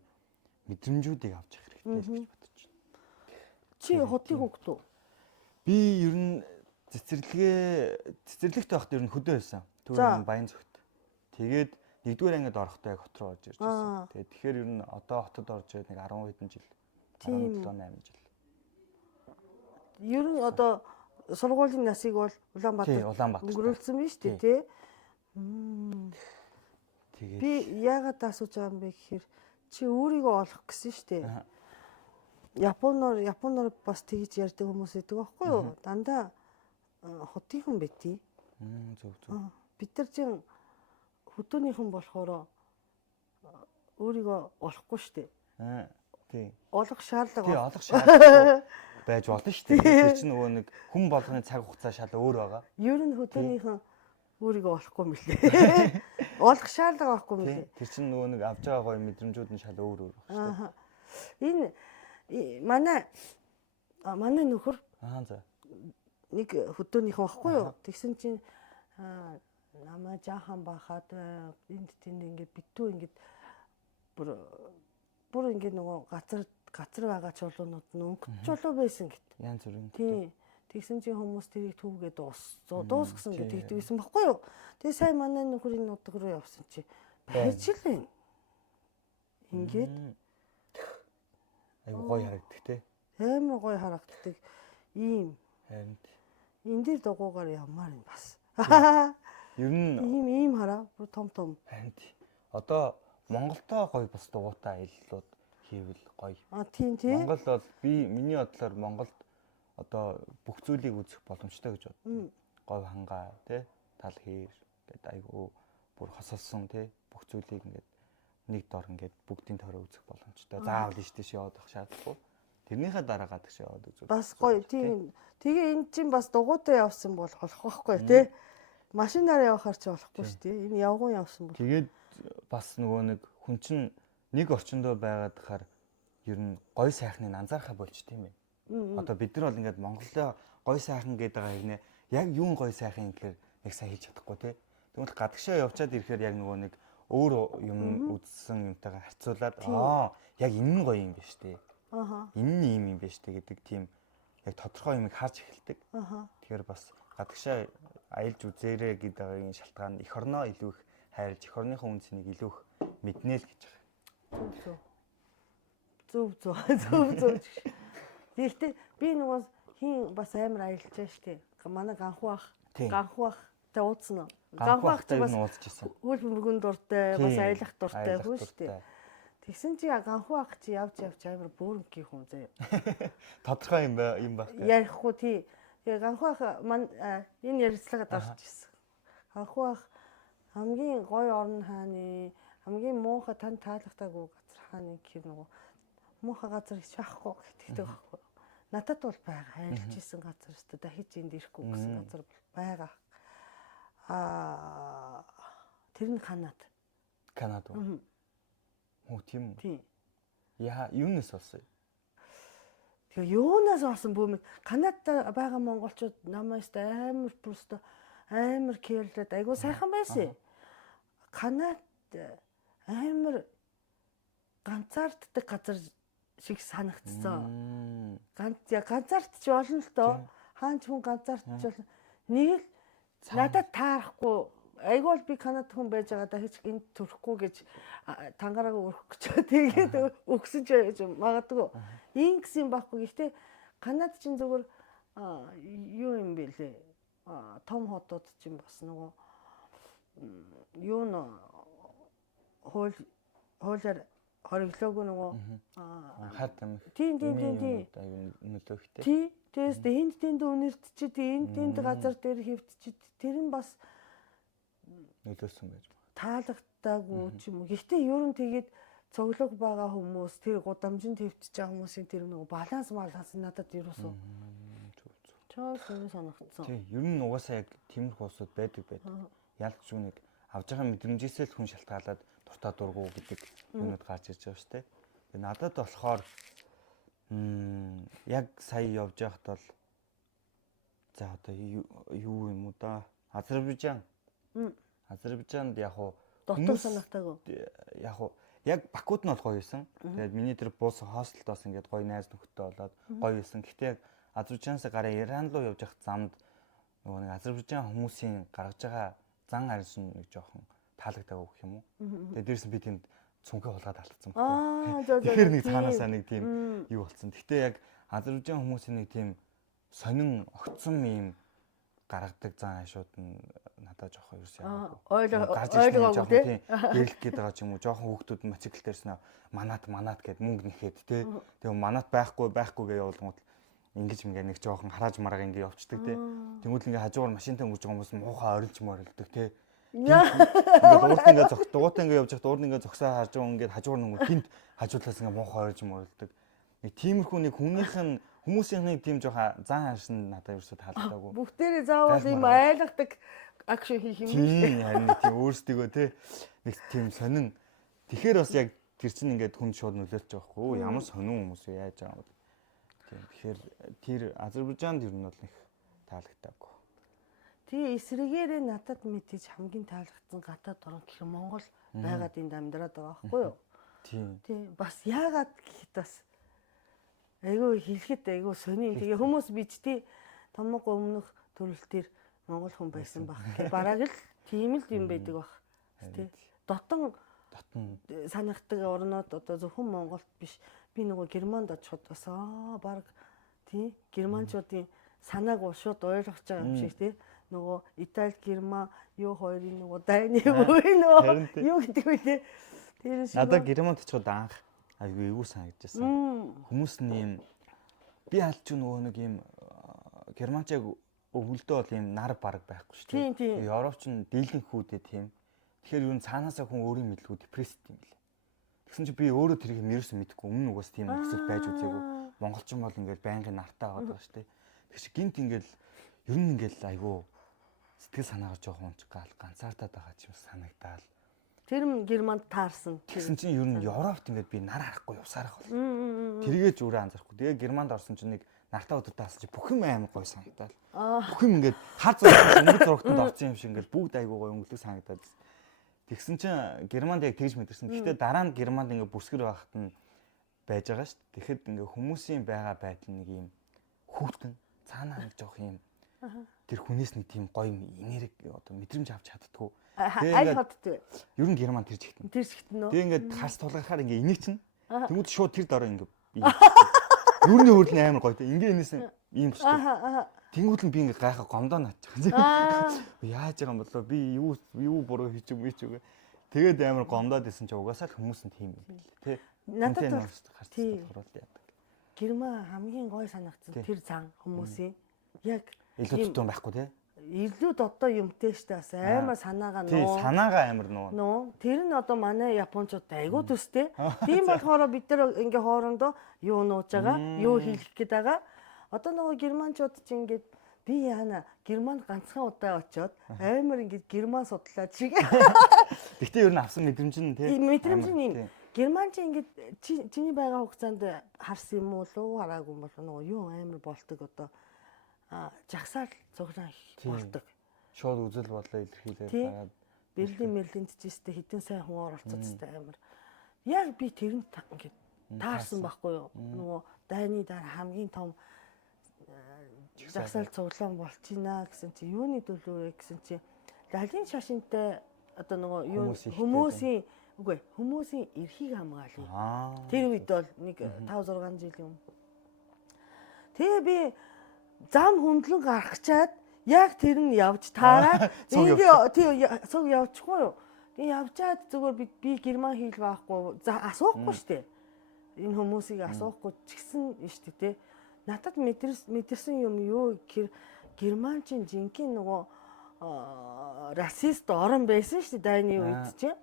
мэдрэмжүүдийг авч явах хэрэгтэй л гэж бодож байна. Чи хотын хүүхэд үү? Би ер нь цэцэрлэгт байхад ер нь хөдөө байсан. Түүний Баян зүгт. Тэгээд 1-р ангид орохдоо яг хот руу орж ирж байсан. Тэгээд тэгэхээр ер нь одоо хотод орж ирээд нэг 10 хэдэн жил. 17-8 жил. Ер нь одоо сургуулийн насыг бол Улаанбаатар өнгөрүүлсэн биз дээ тий. Тэгээд би яагаад асууж байгаа юм бэ гэхээр чи өөрийгөө олох гэсэн шүү дээ. Японоор бас тэгж ярьдаг хүмүүс идэг байхгүй юу? Дандаа хотын хүн битий. Зөв. Бид нар чинь хөдөөнийхэн болохоор өөрийгөө олохгүй шүү дээ. Тий. Олох шаардлага. Тий, олох шаардлага байж болно шүү дээ. Тэр чинь нөгөө нэг хүн болгоны цаг хугацаа шал өөр байгаа. Ер нь хөдөөнийхэн өөрийгөө олохгүй юм лээ. Олох шаардлага байхгүй юм лээ. Тэр чинь нөгөө нэг авч байгаа гоё мэдрэмжүүд нь шал өөр байх шүү дээ. Энэ манай нөхөр за нэг хөдөөнийхэн байхгүй юу? Тэгсэн чинь намаа жаахан бахаад энд тэнд ингээд битүү ингээд бүр ингээд нөгөө газар байгаа чулуунууд нь өнгөц чулуу байсан гэт. Янз бүрийн. Тий. Тэгсэн чинь хүмүүс тэрийг түүгээд дуусгасан гэдэг тэгсэн баггүй юу? Тэгээ сайн манай нөхрийн нутаг руу явсан чи байж л юм. Ингээд айгу гоё харагддаг те. Амар гоё харагддаг. Ийм. Харин. Энд дээр дугуугаар явмаар юм бас. Ер нь ийм хараа. Бүр том. Харин. Одоо Монголтой гоё бас дугуйтай аяллууд хийвэл гоё. Тийм. Монгол бол миний бодлоор Монголд одоо бүх зүйлийг үзэх боломжтой гэж боддог. Говь хангаа тий тал хээр гэдэг айгу бүр хосолсон тий бүх зүйлийг ингээд нэг дор ингээд бүгдийн төрөө үзэх боломжтой. Заавал ийш яваад авах шаардлагагүй. Тэрнийхээ дараа гадагш яваад үзвэл бас гоё тийм. Тэгээ эн чинь бас дугуйтай явсан бол болох байхгүй тий. Машинаар явахаар ч болохгүй шүү дээ. Энэ явган явсан бол. Тэгээд бас нөгөө нэг хүн чинь нэг орчиндөө байгаад хахаар ер нь гой сайхныг анзаархаа болч тийм ээ. Одоо бид нар бол ингээд Монголоо гой сайхан гэдэг байгаа хэрнээ яг юун гой сайхан гэхээр яг сайн хийж чадахгүй тий. Тэгвэл гадагшаа явчаад ирэхээр яг нөгөө нэг өөр юм үзсэн юмтайгаа харьцуулаад яг энэ нь гоё юм биш тий. Энэ нь ийм юм биш тий гэдэг тийм яг тодорхой юмыг харж эхэлдэг. Тэгэхээр бас гадагшаа аялж үзээрэй гэдэг шалтгаан эх орноо илүү их хайрлж эх орныхоо үн цэнийг илүү их мэднэ л гэж байна. Зөв. Тэгэхдээ би нөгөө хин бас амар аялж байгаа штеп. Манай ганхуу ахтай уудсан уу? Ганхуу ахтай бас уудчихсан. Хөл бөмбөгөн дуртай, бас аялах дуртай хүн штеп. Тэгсэн чи ганхуу ах чи явж амар бөөрөнгийн хүн заяа. Тодорхой юм байх. Ярихгүй тий. Тэгээ ганхуу ах энэ ярилцлагад орж ирсэн. Ганхуу ах хамгийн гоё орон хааны хамгийн муухай тань таалагдаагүй газар хааны гэх нөгөө муухай газар гэж байхгүй гэдэг байхгүй. Надад бол байгаа. Айлж исэн газар өстө дахиж энд ирэхгүй гэсэн газар байгаа. Тэр нь Канада. Канада. Оо тийм үү. Тийм. Яа, юунаас болсон? Тэгээ юунаас болсон бүүмэг Канадад байгаа монголчууд намайг амар просто амар кэрлээд айгуу сайхан байсан. Канад амар ганцаарддаг газар шиг санагдсан. Ганцаардч болно л доо. Хаан ч хүн ганцаардч болно. Нэг л надад таарахгүй айгуул би Канад хүн байж байгаа дахиж энд төрөхгүй гэж тангараагаа өрөх гэж тэгээд өгсөн ч гэж магадгүй. Инкс юм байхгүй. Гэхдээ Канад чинь зүгээр юу юм бэ лээ. Том хотууд чинь бас нөгөө юу н хуулиар хориглоогүй нөгөө хат юм. Тийм. Нөлөөхтэй. Тий. Тэгээс тэнд үнэртчихэд энд газар дээр хэвтчихэд тэр нь бас нөлөөсөн байж байна. Таалагдаагүй ч юм уу. Гэхдээ ер нь тэгээд цоглог байгаа хүмүүс тэр гудамжинд хэвтэж байгаа хүмүүсийн тэр нөгөө баланс надад ерөөсөө чоо санагдсан. Тий, ер нь угаасаа яг тиймэрхүү улсууд байдаг. Ялч юу нэг авж байгаа мэдрэмжээсээ л хүн шалтгаалаад дуртай дургу гэдэг юмуд гарч ирж байгаа шүү дээ. Тэгээ надад болохоор яг сая явж байхад бол за одоо юу юм уу да? Азербайджанд яг уу дотор санагтаагүй. Яг уу яг Бакуд нь бол гоё байсан. Тэгээд миний тэр бус хостелд бас ингээд гоё найз нөхөдтэй болоод гоё байсан. Гэхдээ яг Азербайджанаас гараа Иран руу явж явах замд нөгөө нэг Азербайджан хүмүүсийн гаргаж байгаа зан арьс нь нэг жоохон таалагдаагүй гэх юм уу. Тэгээд дээрс нь би тэнд цүнхээ хулгаад алдсан байна. Тэгэхээр нэг цаанаасаа нэг тийм юу болсон. Гэхдээ яг Азербайджан хүмүүсийн нэг тийм сонин огцсон юм гаргадаг зан ашууд нь надад жоохон ерөөс ойлгоогүй тийм гэрэлт гээд байгаа ч юм уу жоохон хүүхдүүд мотоцикл дээрснэ манат гэд мөнгө нэхэд тий. Тэгээ манат байхгүй гэж явуулгууд ингэж нэг жоохон харааж мараа ингэ явцдаг тий. Тэнгүүд ингээ хажуугаар машинтай өнгөрж байгаа хүмүүс муухай орилж морилдог тий. Ингээд урд ингээ дугуйтаа ингээ явж байхад урд ингээ зогсоо харж байгаа ингээд хажуугаар нөгөө гинт хажуудлаас ингээ муухай орилж морилдог. Нэг тиймэрхүү нэг хүмүүсийн нэг тийм жоохон зан харшин надад ерөөсөө таалагдаагүй. Бүгдээрээ заавал юм айлгадаг акшн хийх юм биш. Тийм харин тийм өөрсдөө тий нэг тийм сонин. Тэгэхээр бас яг тэр чинь ингээд хүн шууд нөлөөлж байгаа хгүй ямар сонин хүмүүс яаж байгаа юм. Тийм тэгэхээр тэр Азербайджанд ер нь бол их таалагдаагүй. Тэгээ эсрэгээрээ надад мэдээж хамгийн таалагдсан гадаад орн гэх Монгол байгаад энд амьдраад байгаа байхгүй юу? Тийм бас яагаад гэхэд бас айгүй хэлэхэд айгүй сони. Тэгээ хүмүүс бичтээ томог өмнөх төрөлтөөр монгол хүн байсан баг. Бараг л тийм л юм байдаг баг. Тэ. Дотон санагддаг орнууд одоо зөвхөн Монголд биш. Би нөгөө Германд очиход бас баг тий германчуудын санааг шууд ойлгож байгаа юм шиг тий. Нөгөө Итали, Герман юу хоёрын нөгөө дайны үе нөгөө юу гэдэг вэ тий. Тэр шиг. Надад Германд очиход анх айгүй эвгүй санагдчихсан. Хүмүүс нэм би алч нөгөө нэг юм германчаг өвөлдөө бол юм нар бараг байхгүй шүү дээ. Европч нь дийлэнх хүүдээ тийм. Тэгэхээр юу н цаанаасаа хүн өөрийн мэдлгүй депресд юм билээ. Тэгсэн чинь би өөрөө тэрийг мэрсэн мэдэхгүй өмнө угаас тийм өсөл байж үзээгүй. Монголчин бол ингээл байнгын нартай байгаа шүү дээ. Тэг чи гинт ингээл ер нь ингээл айгүй сэтгэл санаагаа жоохон унчгаал ганцаардаад байгаа ч юм санагдаал. Тэр нь Германд таарсан. Тэгсэн чинь ер нь Европт ингээд би нар харахгүй явсарах бол. Тэргээ ч өөрөө анзаарахгүй. Тэгээ Германд орсон чинь нэг нартаа өдөр таасан чи бүх юм амар гоё санагдал. Бүх юм ингээд хар зурагт өнгө зурагтанд орсон юм шиг ингээд бүгд айгуу гоё өнгөлөг санагдаад. Тэгсэн чинь Германд яг тэгж мэдэрсэн. Гэхдээ дараа нь Германд ингээд бүсгэр байхад нь байж байгаа шүү дээ. Тэгэхэд ингээд хүмүүсийн байгаа байдал нэг юм хүүхдэн цаанаа нэг жоох юм. Тэр хүнээс нэг тийм гоё энерги одоо мэдрэмж авч чаддгүй. Аль хоттой. Ер нь Герман тэр жигтэн. Тэр жигтэн нөө. Тэгээ ингээд хас тулгархаар ингээд энийг чинь. Тэнгүүд шууд тэр дороо ингээд. Юурны хөрл амар гоё те. Ингээ энэс ийм ч. Тэнгүүд л би ингээд гайхаа гомдоо наачаа. Яаж байгаа юм болоо би юу буруу хийж юм ч үгүй. Тэгээд амар гомдоод исэн чи угаасаа л хүмүүс нь тийм юм билээ те. Надад харж болохоор яадаг. Герман хамгийн гоё санагдсан тэр зан хүмүүсийн яг илүү тутам байхгүй те. илүү дотоо юмтэй штэ бас амар санаагаа тий санаагаа амар нуу. Тэр нь одоо манай японочдод айгуу төстэй. Тийм болохоор бид нар ингээ хоорондоо юу нууж байгаа, юу хийх гээд байгаа. Одоо нөгөө германчууд ч ингээд би яана германд ганцхан удаа очиод амар ингээд герман судлаад шиг. Гэхдээ ер нь авсан мэдрэмж нь тий. Мэдрэмж нь юм. Герман чи ингээд чиний байгаа хугацаанд харсан юм уу лу хараагүй юм болов нөгөө юу амар болдог одоо жагсаал цуглаан болдог. Шууд үзэл бодлоо илэрхийлээд байгаа. Берлинд чижтэй хитэн сайн хүн оролцоцтой амар. Яг би тэр нь ингээд таарсан байхгүй юу? Нөгөө дайны дараа хамгийн том жагсаал цуглаан болчихно гэсэн чи юуны төлөө гэсэн чи лагийн шашинтай одоо нөгөө юу хүмүүсийн эрхийг хамгаалъя. Тэр үед бол нэг 5 6 жилийн өмнө. Тэгээ би зам хөндлөн гаргачаад яг тэр нь явж таараад ингээ цог явчихгүй юу. Тэгээ явжаад зүгээр би герман хэл байхгүй асуухгүй штэ. Энэ хүмүүсийг асуухгүй ч гэсэн штэ те. Надад мэдэрсэн юм юу германчин жинхэнэ нөгөө расист орон байсан штэ дайны үед чи.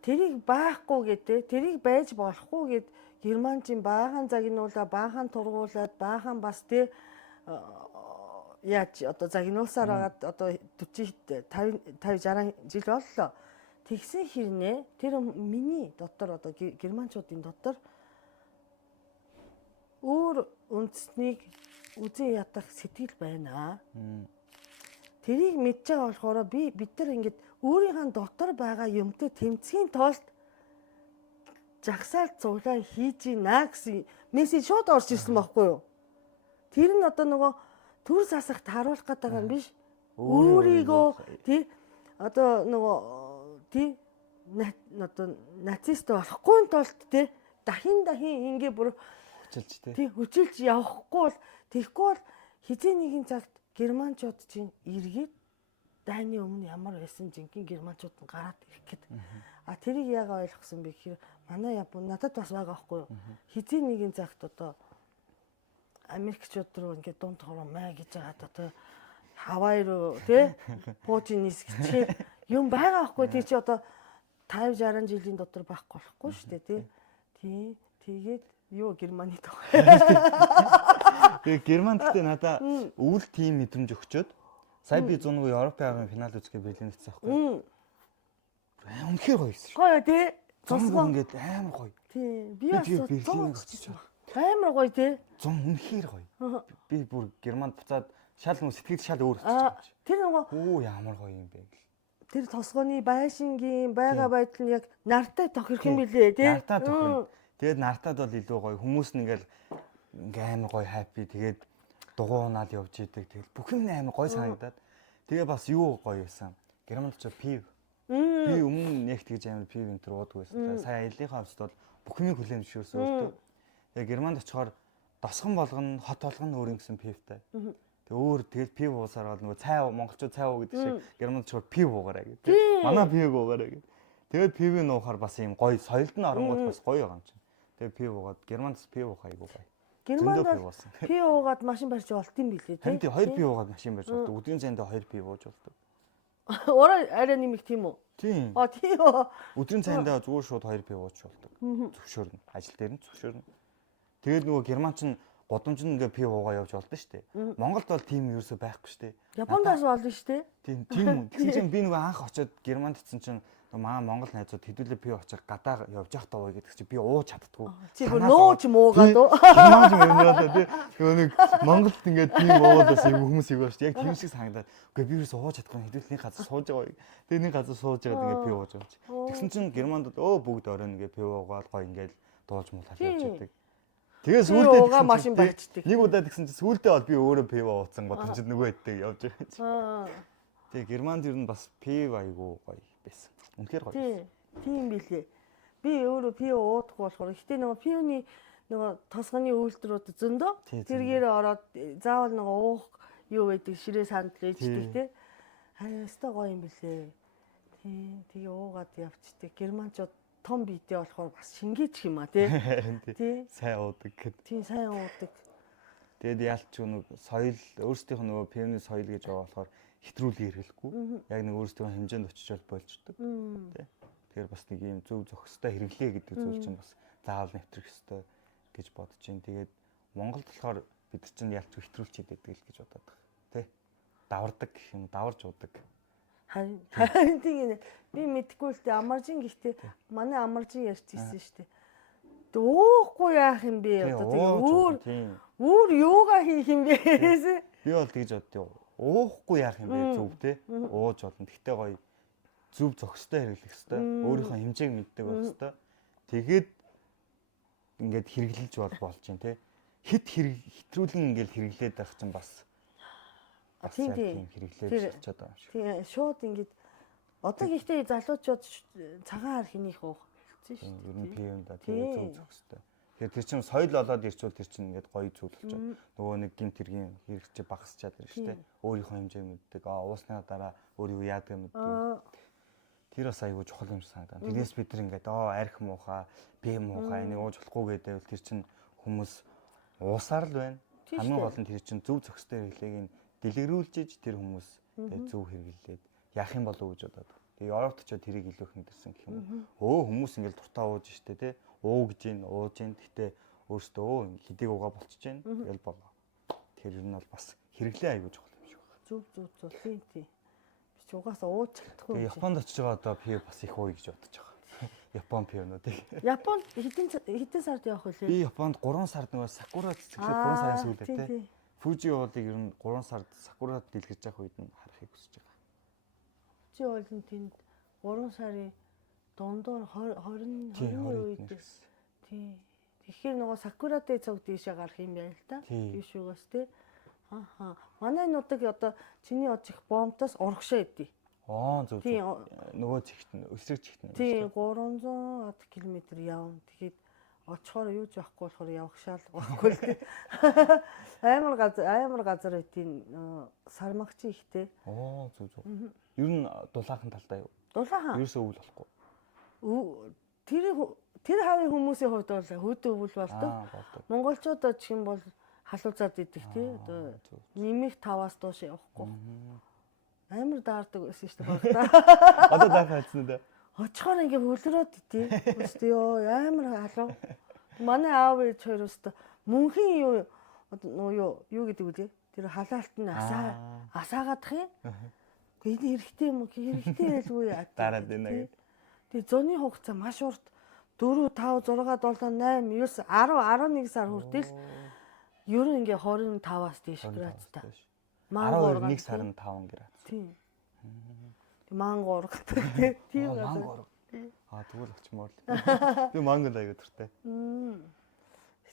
Тэрийг баахгүй гэдэг тэрийг байж болохгүй гэд германчин баахан загнуулаа баахан тургуулад баахан бас те яаж одоо загнуулсаар хагаад одоо 40 50 60 жил боллоо. Тэгсэн хэрнээ тэр миний дотор одоо германчуудын дотор өөр үндэснийг үзэн ядах сэтгэл байна. Тэрийг мэдж байгаа болохоор бид нар ингээд өөрийнхөө дотор байгаа юмтай тэмцхийн тулд жагсаал цуглаа хийж гинэ гэсэн мессеж шууд орж ирсэн байхгүй юу? Тэр нь одоо нөгөө төр засахт харуулах гэдэг юм биш. Өөрийгөө тий одоо нөгөө тий одоо нацист болохгүй тулд тий дахин ингээ бүр тий хүчилж явахгүй бол тэгэхгүй бол хизээ нэгэн цагт германчууд чинь эргээд дайны өмнө ямар байсан жинхэнэ германчууд нь гараад ирэх гээд. Тэрийг яагаад ойлгосон бэ гэхээр манай Япон надад бас байгаа байхгүй юу. Хизээ нэгэн цагт одоо Америкчууд руу ингээд дунд хороо маа гэж байгаа одоо Хавай руу тий Путин нисгчээр юм байгаа байхгүй тий чи одоо 50 60 жилийн дотор байхгүй болохгүй шүү дээ тий. Тэгээд юу Германы тоо. Тэгээ Герман гэхдээ надаа өвөл тим мэдрэмж өгчөөд сая би 100 Европын авийн финал үзгээ Берлинд ирсэн байхгүй. Үнэхээр гоё байсан шүү. Гоё тий. Цусгоо ингээд амар гоё. Тий. Би бас амар гоё тий. 100 үнэхээр гоё. Би бүр Германд буцаад шал нү сэтгэл шал өөр болчихсон. Тэр нөгөө оо ямар гоё юм бэ гэл. Тэр тосгооны байшингийн байга байдал нь яг нартай тохирох юм билээ тий. Нартай тохирно. Тэгээд нартад бол илүү гоё. Хүмүүс нь ингээл амар гоё happy тэгээд дугуунаад явж идэг. Тэгээд бүх юм амар гоё санагдаад. Тэгээ бас юу гоё байсан. Германд ч пив. Би өмнө нэг тэгж амар пив энэ төр ууддаг байсан. Сая аяллахаа хувьд бол бүх юм хүлээн зөвшөөрсөн өөртөө. Тэгээ Германд очихоор досгон болгоно, хот болгоно өөр ингэсэн пивтай. Тэгээ өөр тэгээд пив уусаар бол нөгөө цай монголчууд цай уу гэдэг шиг Германд очихоор пив уугаарай гэдэг. Манай пив уугаарай гэдэг. Тэгээд пивийг нуухаар бас юм гоё соёлд нь оронгууд бас гоё байгаа юм чинь. Тэгээ пив уугаад Германд пив уух айгуу гоё. Германд пив уугаад машин барьж болт юм билээ тийм. Харин хоёр пив уугаад машин барьж болдог. Өдрийн цайндаа хоёр пив ууж болдог. Орой арай нэмэх тийм үү? Тийм. Тийм үү. Өдрийн цайндаа зүгээр шууд хоёр пив ууж болдог. Зөвшөөрнө. Ажил дээр нь зөвшөөрнө. Тэгээд нөгөө германч нь годомж нь ингээ пив уугаа явж болдоо штэ. Монголд бол тийм ерөөсөй байхгүй штэ. Япондас болно штэ. Тийм үү. Тэгсэн чинь би нөгөө анх очиод Германд ицсэн чинь манай монгол найзууд хэдүүлээ пив очих гадаа явж явах таа гэдэг чи би ууж чаддгүй. Чи нууч муугаад уу? Нууч муугаад тий. Нөгөө нэг Монголд ингээд пив уугаад бас юм хүмүүс игөө шүү. Яг тийм шиг санагдаад. Үгүй би юус ууж чадахгүй хэдүүлээ нэг газар сууж байгаа. Тэгээ нэг газар сууж байгаа ингээд пив ууж байгаа чи. Тэгсэн чинь Германд бүгд оройн ингээд пив уугаад гоё ингээд дуулж муулаад явж байдаг. Тэгээ сүүлдээ машин барьчдаг. Нэг удаа тэгсэн чинь сүүлдээ бол би өөрөө пив ууцсан годомжид нөгөө хэдтэй явж байгаа чи. Тэгээ Германд ер нь бас пив айгуу гоё байсан. Үнэхээр гоё. Тийм билээ. Би өөрөө пив уудахгүй болохоор гэтээ нөгөө пивны нөгөө тосгоны үйлдвэрүүд зөндөө тэргээр ороод заавал нөгөө уух юу байдаг ширээ сандал ээждэг те. Харин өстой гоё юм билээ. Тэгээ уугаад явцдаг. Германчууд том биетэй болохоор бас шингээчих юм а те. Тий. Сайн уудаг гэд. Тийм сайн уудаг. Тэгээд яалч нэг соёл өөрсдийнх нь нөгөө пивны соёл гэж байгаа болохоор хэтрүүлгийг хэрэглэхгүй. Яг нэг өөрсдийнхөө хэмжээнд очиж болждаг. Тэ. Тэгэхээр бас нэг юм зөв зохистой хэрэглээ гэдэг зүйл чинь бас заавал нэвтрэх ёстой гэж бодож байна. Тэгээд Монголд болохоор бид нар чинь ялч хэтрүүлчихэд байдаг л гэж бодоод байгаа. Тэ. Давардаг гэх юм, даварж удаг. Харин тийм би мэдгүй л дээ амаржин гэхдээ манай амаржин ярьж ирсэн шүү дээ. Дөөхгүй яах юм бэ? Одоо тийм өөр юугаа хийх юм бэ? Би бол тэгж боддоо. Уухгүй яах юм бэ зөв те? Ууж болно. Гэхдээ гоё зөв зохистой хэрэглэх хэрэгтэй. Өөрийнхөө хэмжээг мэддэг байх хэрэгтэй. Тэгээд ингээд хэрэглэж болж юм те. Хэтрүүлэн ингээд хэрэглээд байх чинь бас тийм хэрэглээд болчиход байгаа юм шиг. Тийм шууд ингээд одоо гэхдээ залуучууд цагаан хар хийнийх уух хэлсэн шүү дээ. Ер нь тийм да. Тэгээд зөв зохистой. Тэгэхээр тэр чинь соёл болоод ирчүүл тэр чинь ингээд гоё зүйл болчиход. Нөгөө нэг гинт хэргийн хэрэгч багасчаад ирж штэ. Өөрийнхөө хэмжээг мэддэг. Уусны дараа өөрийгөө яадаг мэддэг. Тэр бас аягүй чухал юм санагдаа. Тэрнээс бид нар ингээд арх муухай, би муухай энийг ууж болохгүй гэдэг тэр чинь хүмүүс уусаар л байна. Хамгийн гол нь тэр чинь зөв зохистой хэрэглээг нь дэлгэрүүлж иж тэр хүмүүс зөв хэрэглээд яах юм болов уу гэж бодоод. Тэгээ Европт ч тэрийг илүү их мэдэрсэн гэх юм. Хүмүүс ингээд дуртай ууж штэ тий. Уу гэж ин ууж ин гэхдээ өөртөө хэдийг уугаа болчихж ин тэгэл болоо. Тэр нь бол бас хэрэглээ аягүй чухал юм шиг байна. Зөв тийм. Би ч угаасаа ууж чадахгүй. Тэгээ Японд очиж байгаа одоо пив бас их ууя гэж бодож байгаа. Япон пивнуудыг. Японд хэдэн сард явах вэ? Би Японд 3 сард нөгөө сакура цэцгэлээ 3 сарын сүүлдээ тий. Фужи уулыг ер нь 3 сард сакурад дэлгэрж явах үед нь харахыг хүсэж байгаа. Фужи уулын тэнд 3 сарын дундуур 20 үед тий. Тэгэхээр нөгөө сакуратэй цог дийшээ гарах юм байна л да. Бишүүгээс тий. Манай нутаг одоо чиний очих бомтоос урагшаа идэв. Зөв. Нөгөө зэгт нь өсрэг зэгт нь. Тий 300 км явна. Тэгэхээр очихоор юу ч байхгүй болохоор явах шаардлагагүй л тий. Амар газар үтийн сармагчи ихтэй. Зөв. Ер нь дулаахан талтай юу? Дулаахан. Ерөөсөө өвөл болохгүй. Тэр хавийн хүмүүсийн хувьд бол хөдөө өвөл болдог. Монголчуудад ч юм бол халуузаад идэх тий. Одоо нэмэх 5-аас доош явахгүй. Амар даардаг байсан шүү дээ багтаа. Одоо даах хайцсан дээ. Очихоор ингээ хөлрөөд идэ. Өстөө ёо амар халуу. Манай аав ээж хоёр өстөө мөнхийн юу гэдэг үү? Тэр халаалт нь асаагаадах юм. Гэхдээ хэрэгтэй юм уу? Хэрэгтэй байлгүй яа. Дараад байна гэдэг. Тэгээ зуны хугацаа маш урт 4 5 6 7 8 9 10 11 сар хүртэл ер нь ингээ 25-аас дээш градустай. 11 сарын 5 градус. Тийм. Манго ургадаг тийм газар. Тэгвэл очимоор л. Би мангод аяга дуртай.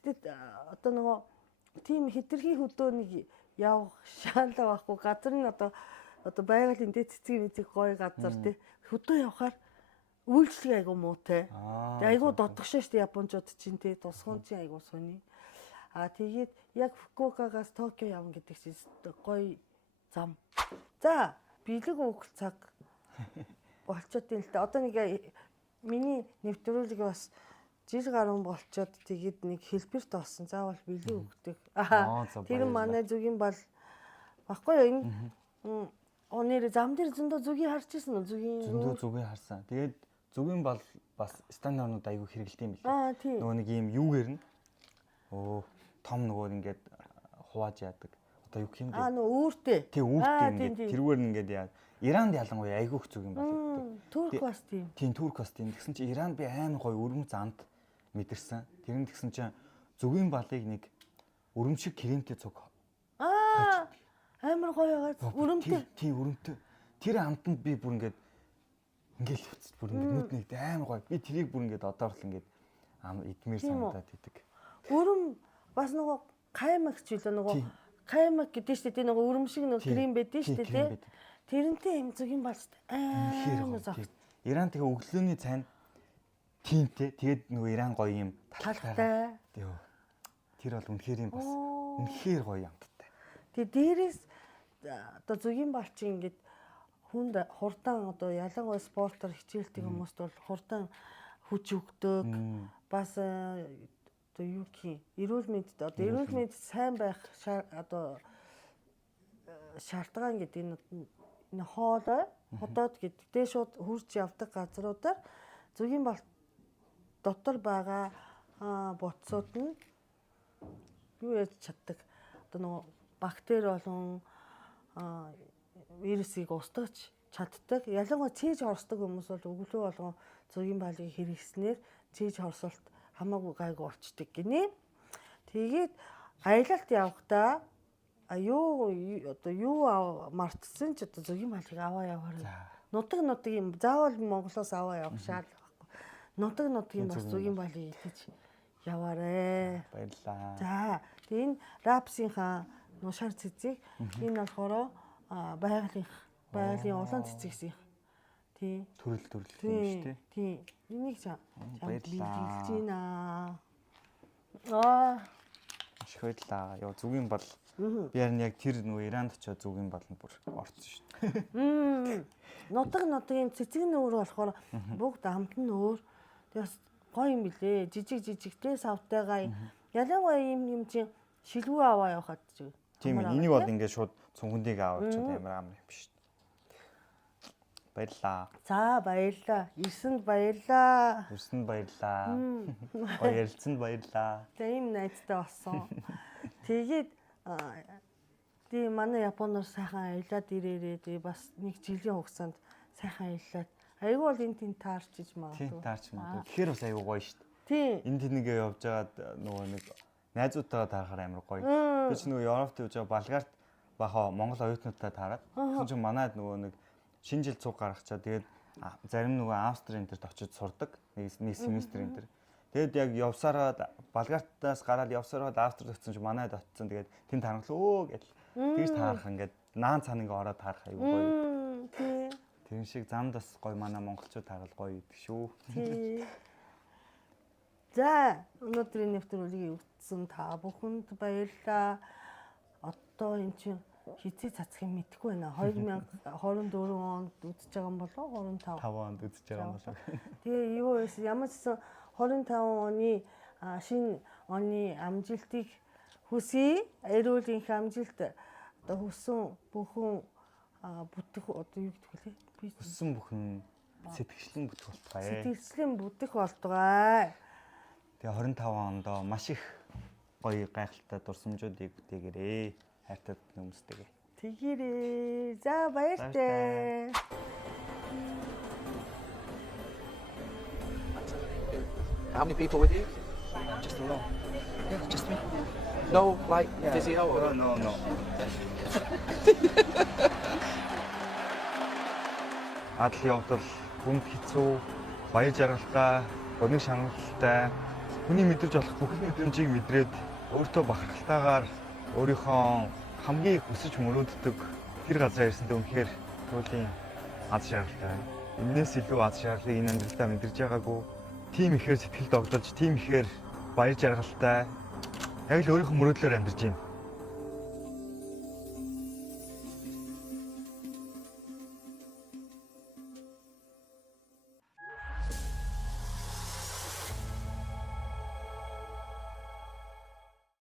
Гэтэ одоо нөгөө тийм хитрхи хөдөөнийг явах шаардлага байхгүй. Газар нь одоо байгалийн дээд цэцгийн мэдээ гоё газар тий. Хөдөө явахаар үйлчлэг айгу муутай. Айгу додгошоо штэ японочууд чинь тий. Тусгуун чинь айгу сони. Тэгээд яг Фукуокагаас Токио явна гэдэг чинь гоё зам. За бэлэг өгөх цаг болчоод юм л та. Одоо нэг миний нэвтрүүлэг бас жил гаруй болчоод тэгээд нэг хэлбэрт олсон. Заавал бэлэг өгдөг. Тэр манай зүгийн бол баггүй энэ нэр зам дээр зөндөө зүгийг харчихсан уу? Зүгийн харсан. Тэгээд зүгийн бол бас стандартнууд аягүй хэрэгэлт юм билээ. Нөгөө нэг юм юугээр нь том нөгөө ингээд хувааж яадаг. Одоо юу гэх юм бэ? Нөгөө үүртэй. Тий үүртэй ингээд тэрүүгээр нь ингээд яа. Иранд ялангуяа айгүй их зүг юм болдог. Турк бас тийм. Тийм турк бас тийм. Тэгсэн чинь Иранд би амар гоё өрөм замд мэдэрсэн. Тэр нь тэгсэн чинь зүгийн балыг нэг өрөм шиг кремтэй цуг. Амар гоё байгаа. Өрөмтэй. Тийм өрөмтэй. Тэр амтанд би бүр ингээд хөцөж бүр ингээд нүд нэгт амар гоё. Би тэрийг бүр ингээд одоор л ингээд идмээр санагдаад идэг. Өрөм бас нөгөө каймак ч үлээ нөгөө каймак гэдэг чинь тийм нөгөө өрөм шиг нөгөө крем байдэн шүү дээ тий. Тэрнтэй юм зүгийн балс амар зах. Иран тэгээ өглөөний цайн тимтэй тэгээд нөгөө Иран гоё юм талтай. Тэр бол үнэхээр юм бас үнэхээр гоё амттай. Тэгээ дээрээс одоо зүгийн бал чи ингээд хүнд хурдан одоо ялангуяа спортоор хичээлдэг хүмүүст бол хурдан хүч өгдөг. Бас одоо юу гэх эрүүл мэндэд одоо эрүүл мэнд сайн байх одоо шалтгаан гэдэг энэ хоолой ходоод гэдэг дээш шууд хурж явдаг газруудаар зөвгийн бол дотор байгаа буцууд нь юу яаж чаддаг одоо нөгөө бактери болон вирусыг устгаж чаддаг. Ялангуяа цээж хорсдог хүмүүс бол өглөө болгон зөвгийн балыг хэрэгснээр цээж хорсолт хамаагүй гайгүй болчдөг гинэ. Тэгээд аялалд явахдаа юу мартсан ч одоо зөвгийн балыг аваа яваарай. Нутаг юм заавал Монголоос аваа явах шаардлага байхгүй. Нутаг бас зөвгийн балыг илгэж яваарай. Баярлалаа. За тэгээ энэ рапсийнхаа шар цэцэг энэ болохоор байгалийн улаан цэцэгсэн. Тий. Төрөл юм шүү дээ. Тий. Энийг чам бэлгэлж байна. Маш баярлалаа. Яа зүгийн бол би харин яг тэр нөгөө Иранд очиод зүгийн болонд бүр орсон шүү дээ. Нутгийн цэцэг нүүр болохоор бүгд амт нь өөр. Тэгээс гоё юм билээ. Жижигтэй савтайгаа ялангуяа юм чинь шилгүү аваа явахад ч. Тийм энийг бол ингээд шууд цүнхэндийг аваачаад амар юм биш. Баярлалаа. За баярлалаа. Ирсэнд баярлалаа. Гоё ярилцсанд баярлалаа. За ийм найзтай болсон. Тэгээд тий манай Японоор сайхан аялаад ирээрээ тий бас нэг жилийн хугацаанд сайхан аялаад айгүй бол энэ тийм таарч иж магадгүй. Тийм таарч магадгүй. Тэгэхээр бас айгүй гоё шүү дээ. Тий. Энд тэнийгээ явж байгаад нөгөө нэг найзуудтайгаа таарахаар амар гоё. Би ч нөгөө Европт явж байгаа Болгарт бахаа Монгол оюутнуудтай таарад. Тэгсэн чинь манайд нөгөө нэг шинэ жил цуг гаргачаа тэгээд зарим нөгөө Австрийн тэрд очиж сурдаг. Нэг семестрийн тэр. Тэгэд яг явсараа Болгартаас гараад явсараа Австрид очсон чинь манайд очсон. Тэгээд тэнд таранглаа гэл. Тэгж таарах ингээд наан цан ингээ ороод таарах аюу гоё. Тий. Тэр шиг замд бас гоё манай монголчууд таарал гоё идэг шүү. Тий. За өнөөдрийн нэвтрүүлгийг үзсэн та бүхэнд баярлалаа. Одоо эн чинь хизээ цацхыг мэдэхгүй байна. 2024 онд үзэж байгаа юм болов уу? 5 онд үзэж байгаа юм болов. Тэгээ юу вэ? Ямар ч гэсэн 25 оны шинэ оны амжилтыг хүсье. Эрүүлийн амжилт одоо хүссэн бүхэн бүтэх одоо юу гэдэг вэ? Хүссэн бүхэн сэтгэлэн бүтэх болтугай. Сэтгэлэн бүтэх болтугай. Тэгээ 25 онд маш их гоё гайхалтай дурсамжуудыг бүтээгээрэй. Хайртай хүмүүстэйгээ. Тэгээрээ. За баяртай. How many people with you? Just alone. Yeah, just me. No, like physio or No. Адлын явдал хүнд хэцүү, баяр жаргалтай, гониг шаналлтай, хүний мэдэрч болох бүх мэдрэмжийг мэдрээд өөртөө бахархалтайгаар өөрийнхөө хамгийн хүсэж мөрөөддөг тэр газар ирсэндээ үнэхээр туйлын аз жаргалтай байна. Энээс илүү аз жаргалыг энэ амьдралдаа мэдэрч байгаагүй. Тийм ихээр сэтгэл догдолж, тийм ихээр баяр жаргалтай. Яг л өөрийнхөө мөрөөдлөөр амьдарч байна.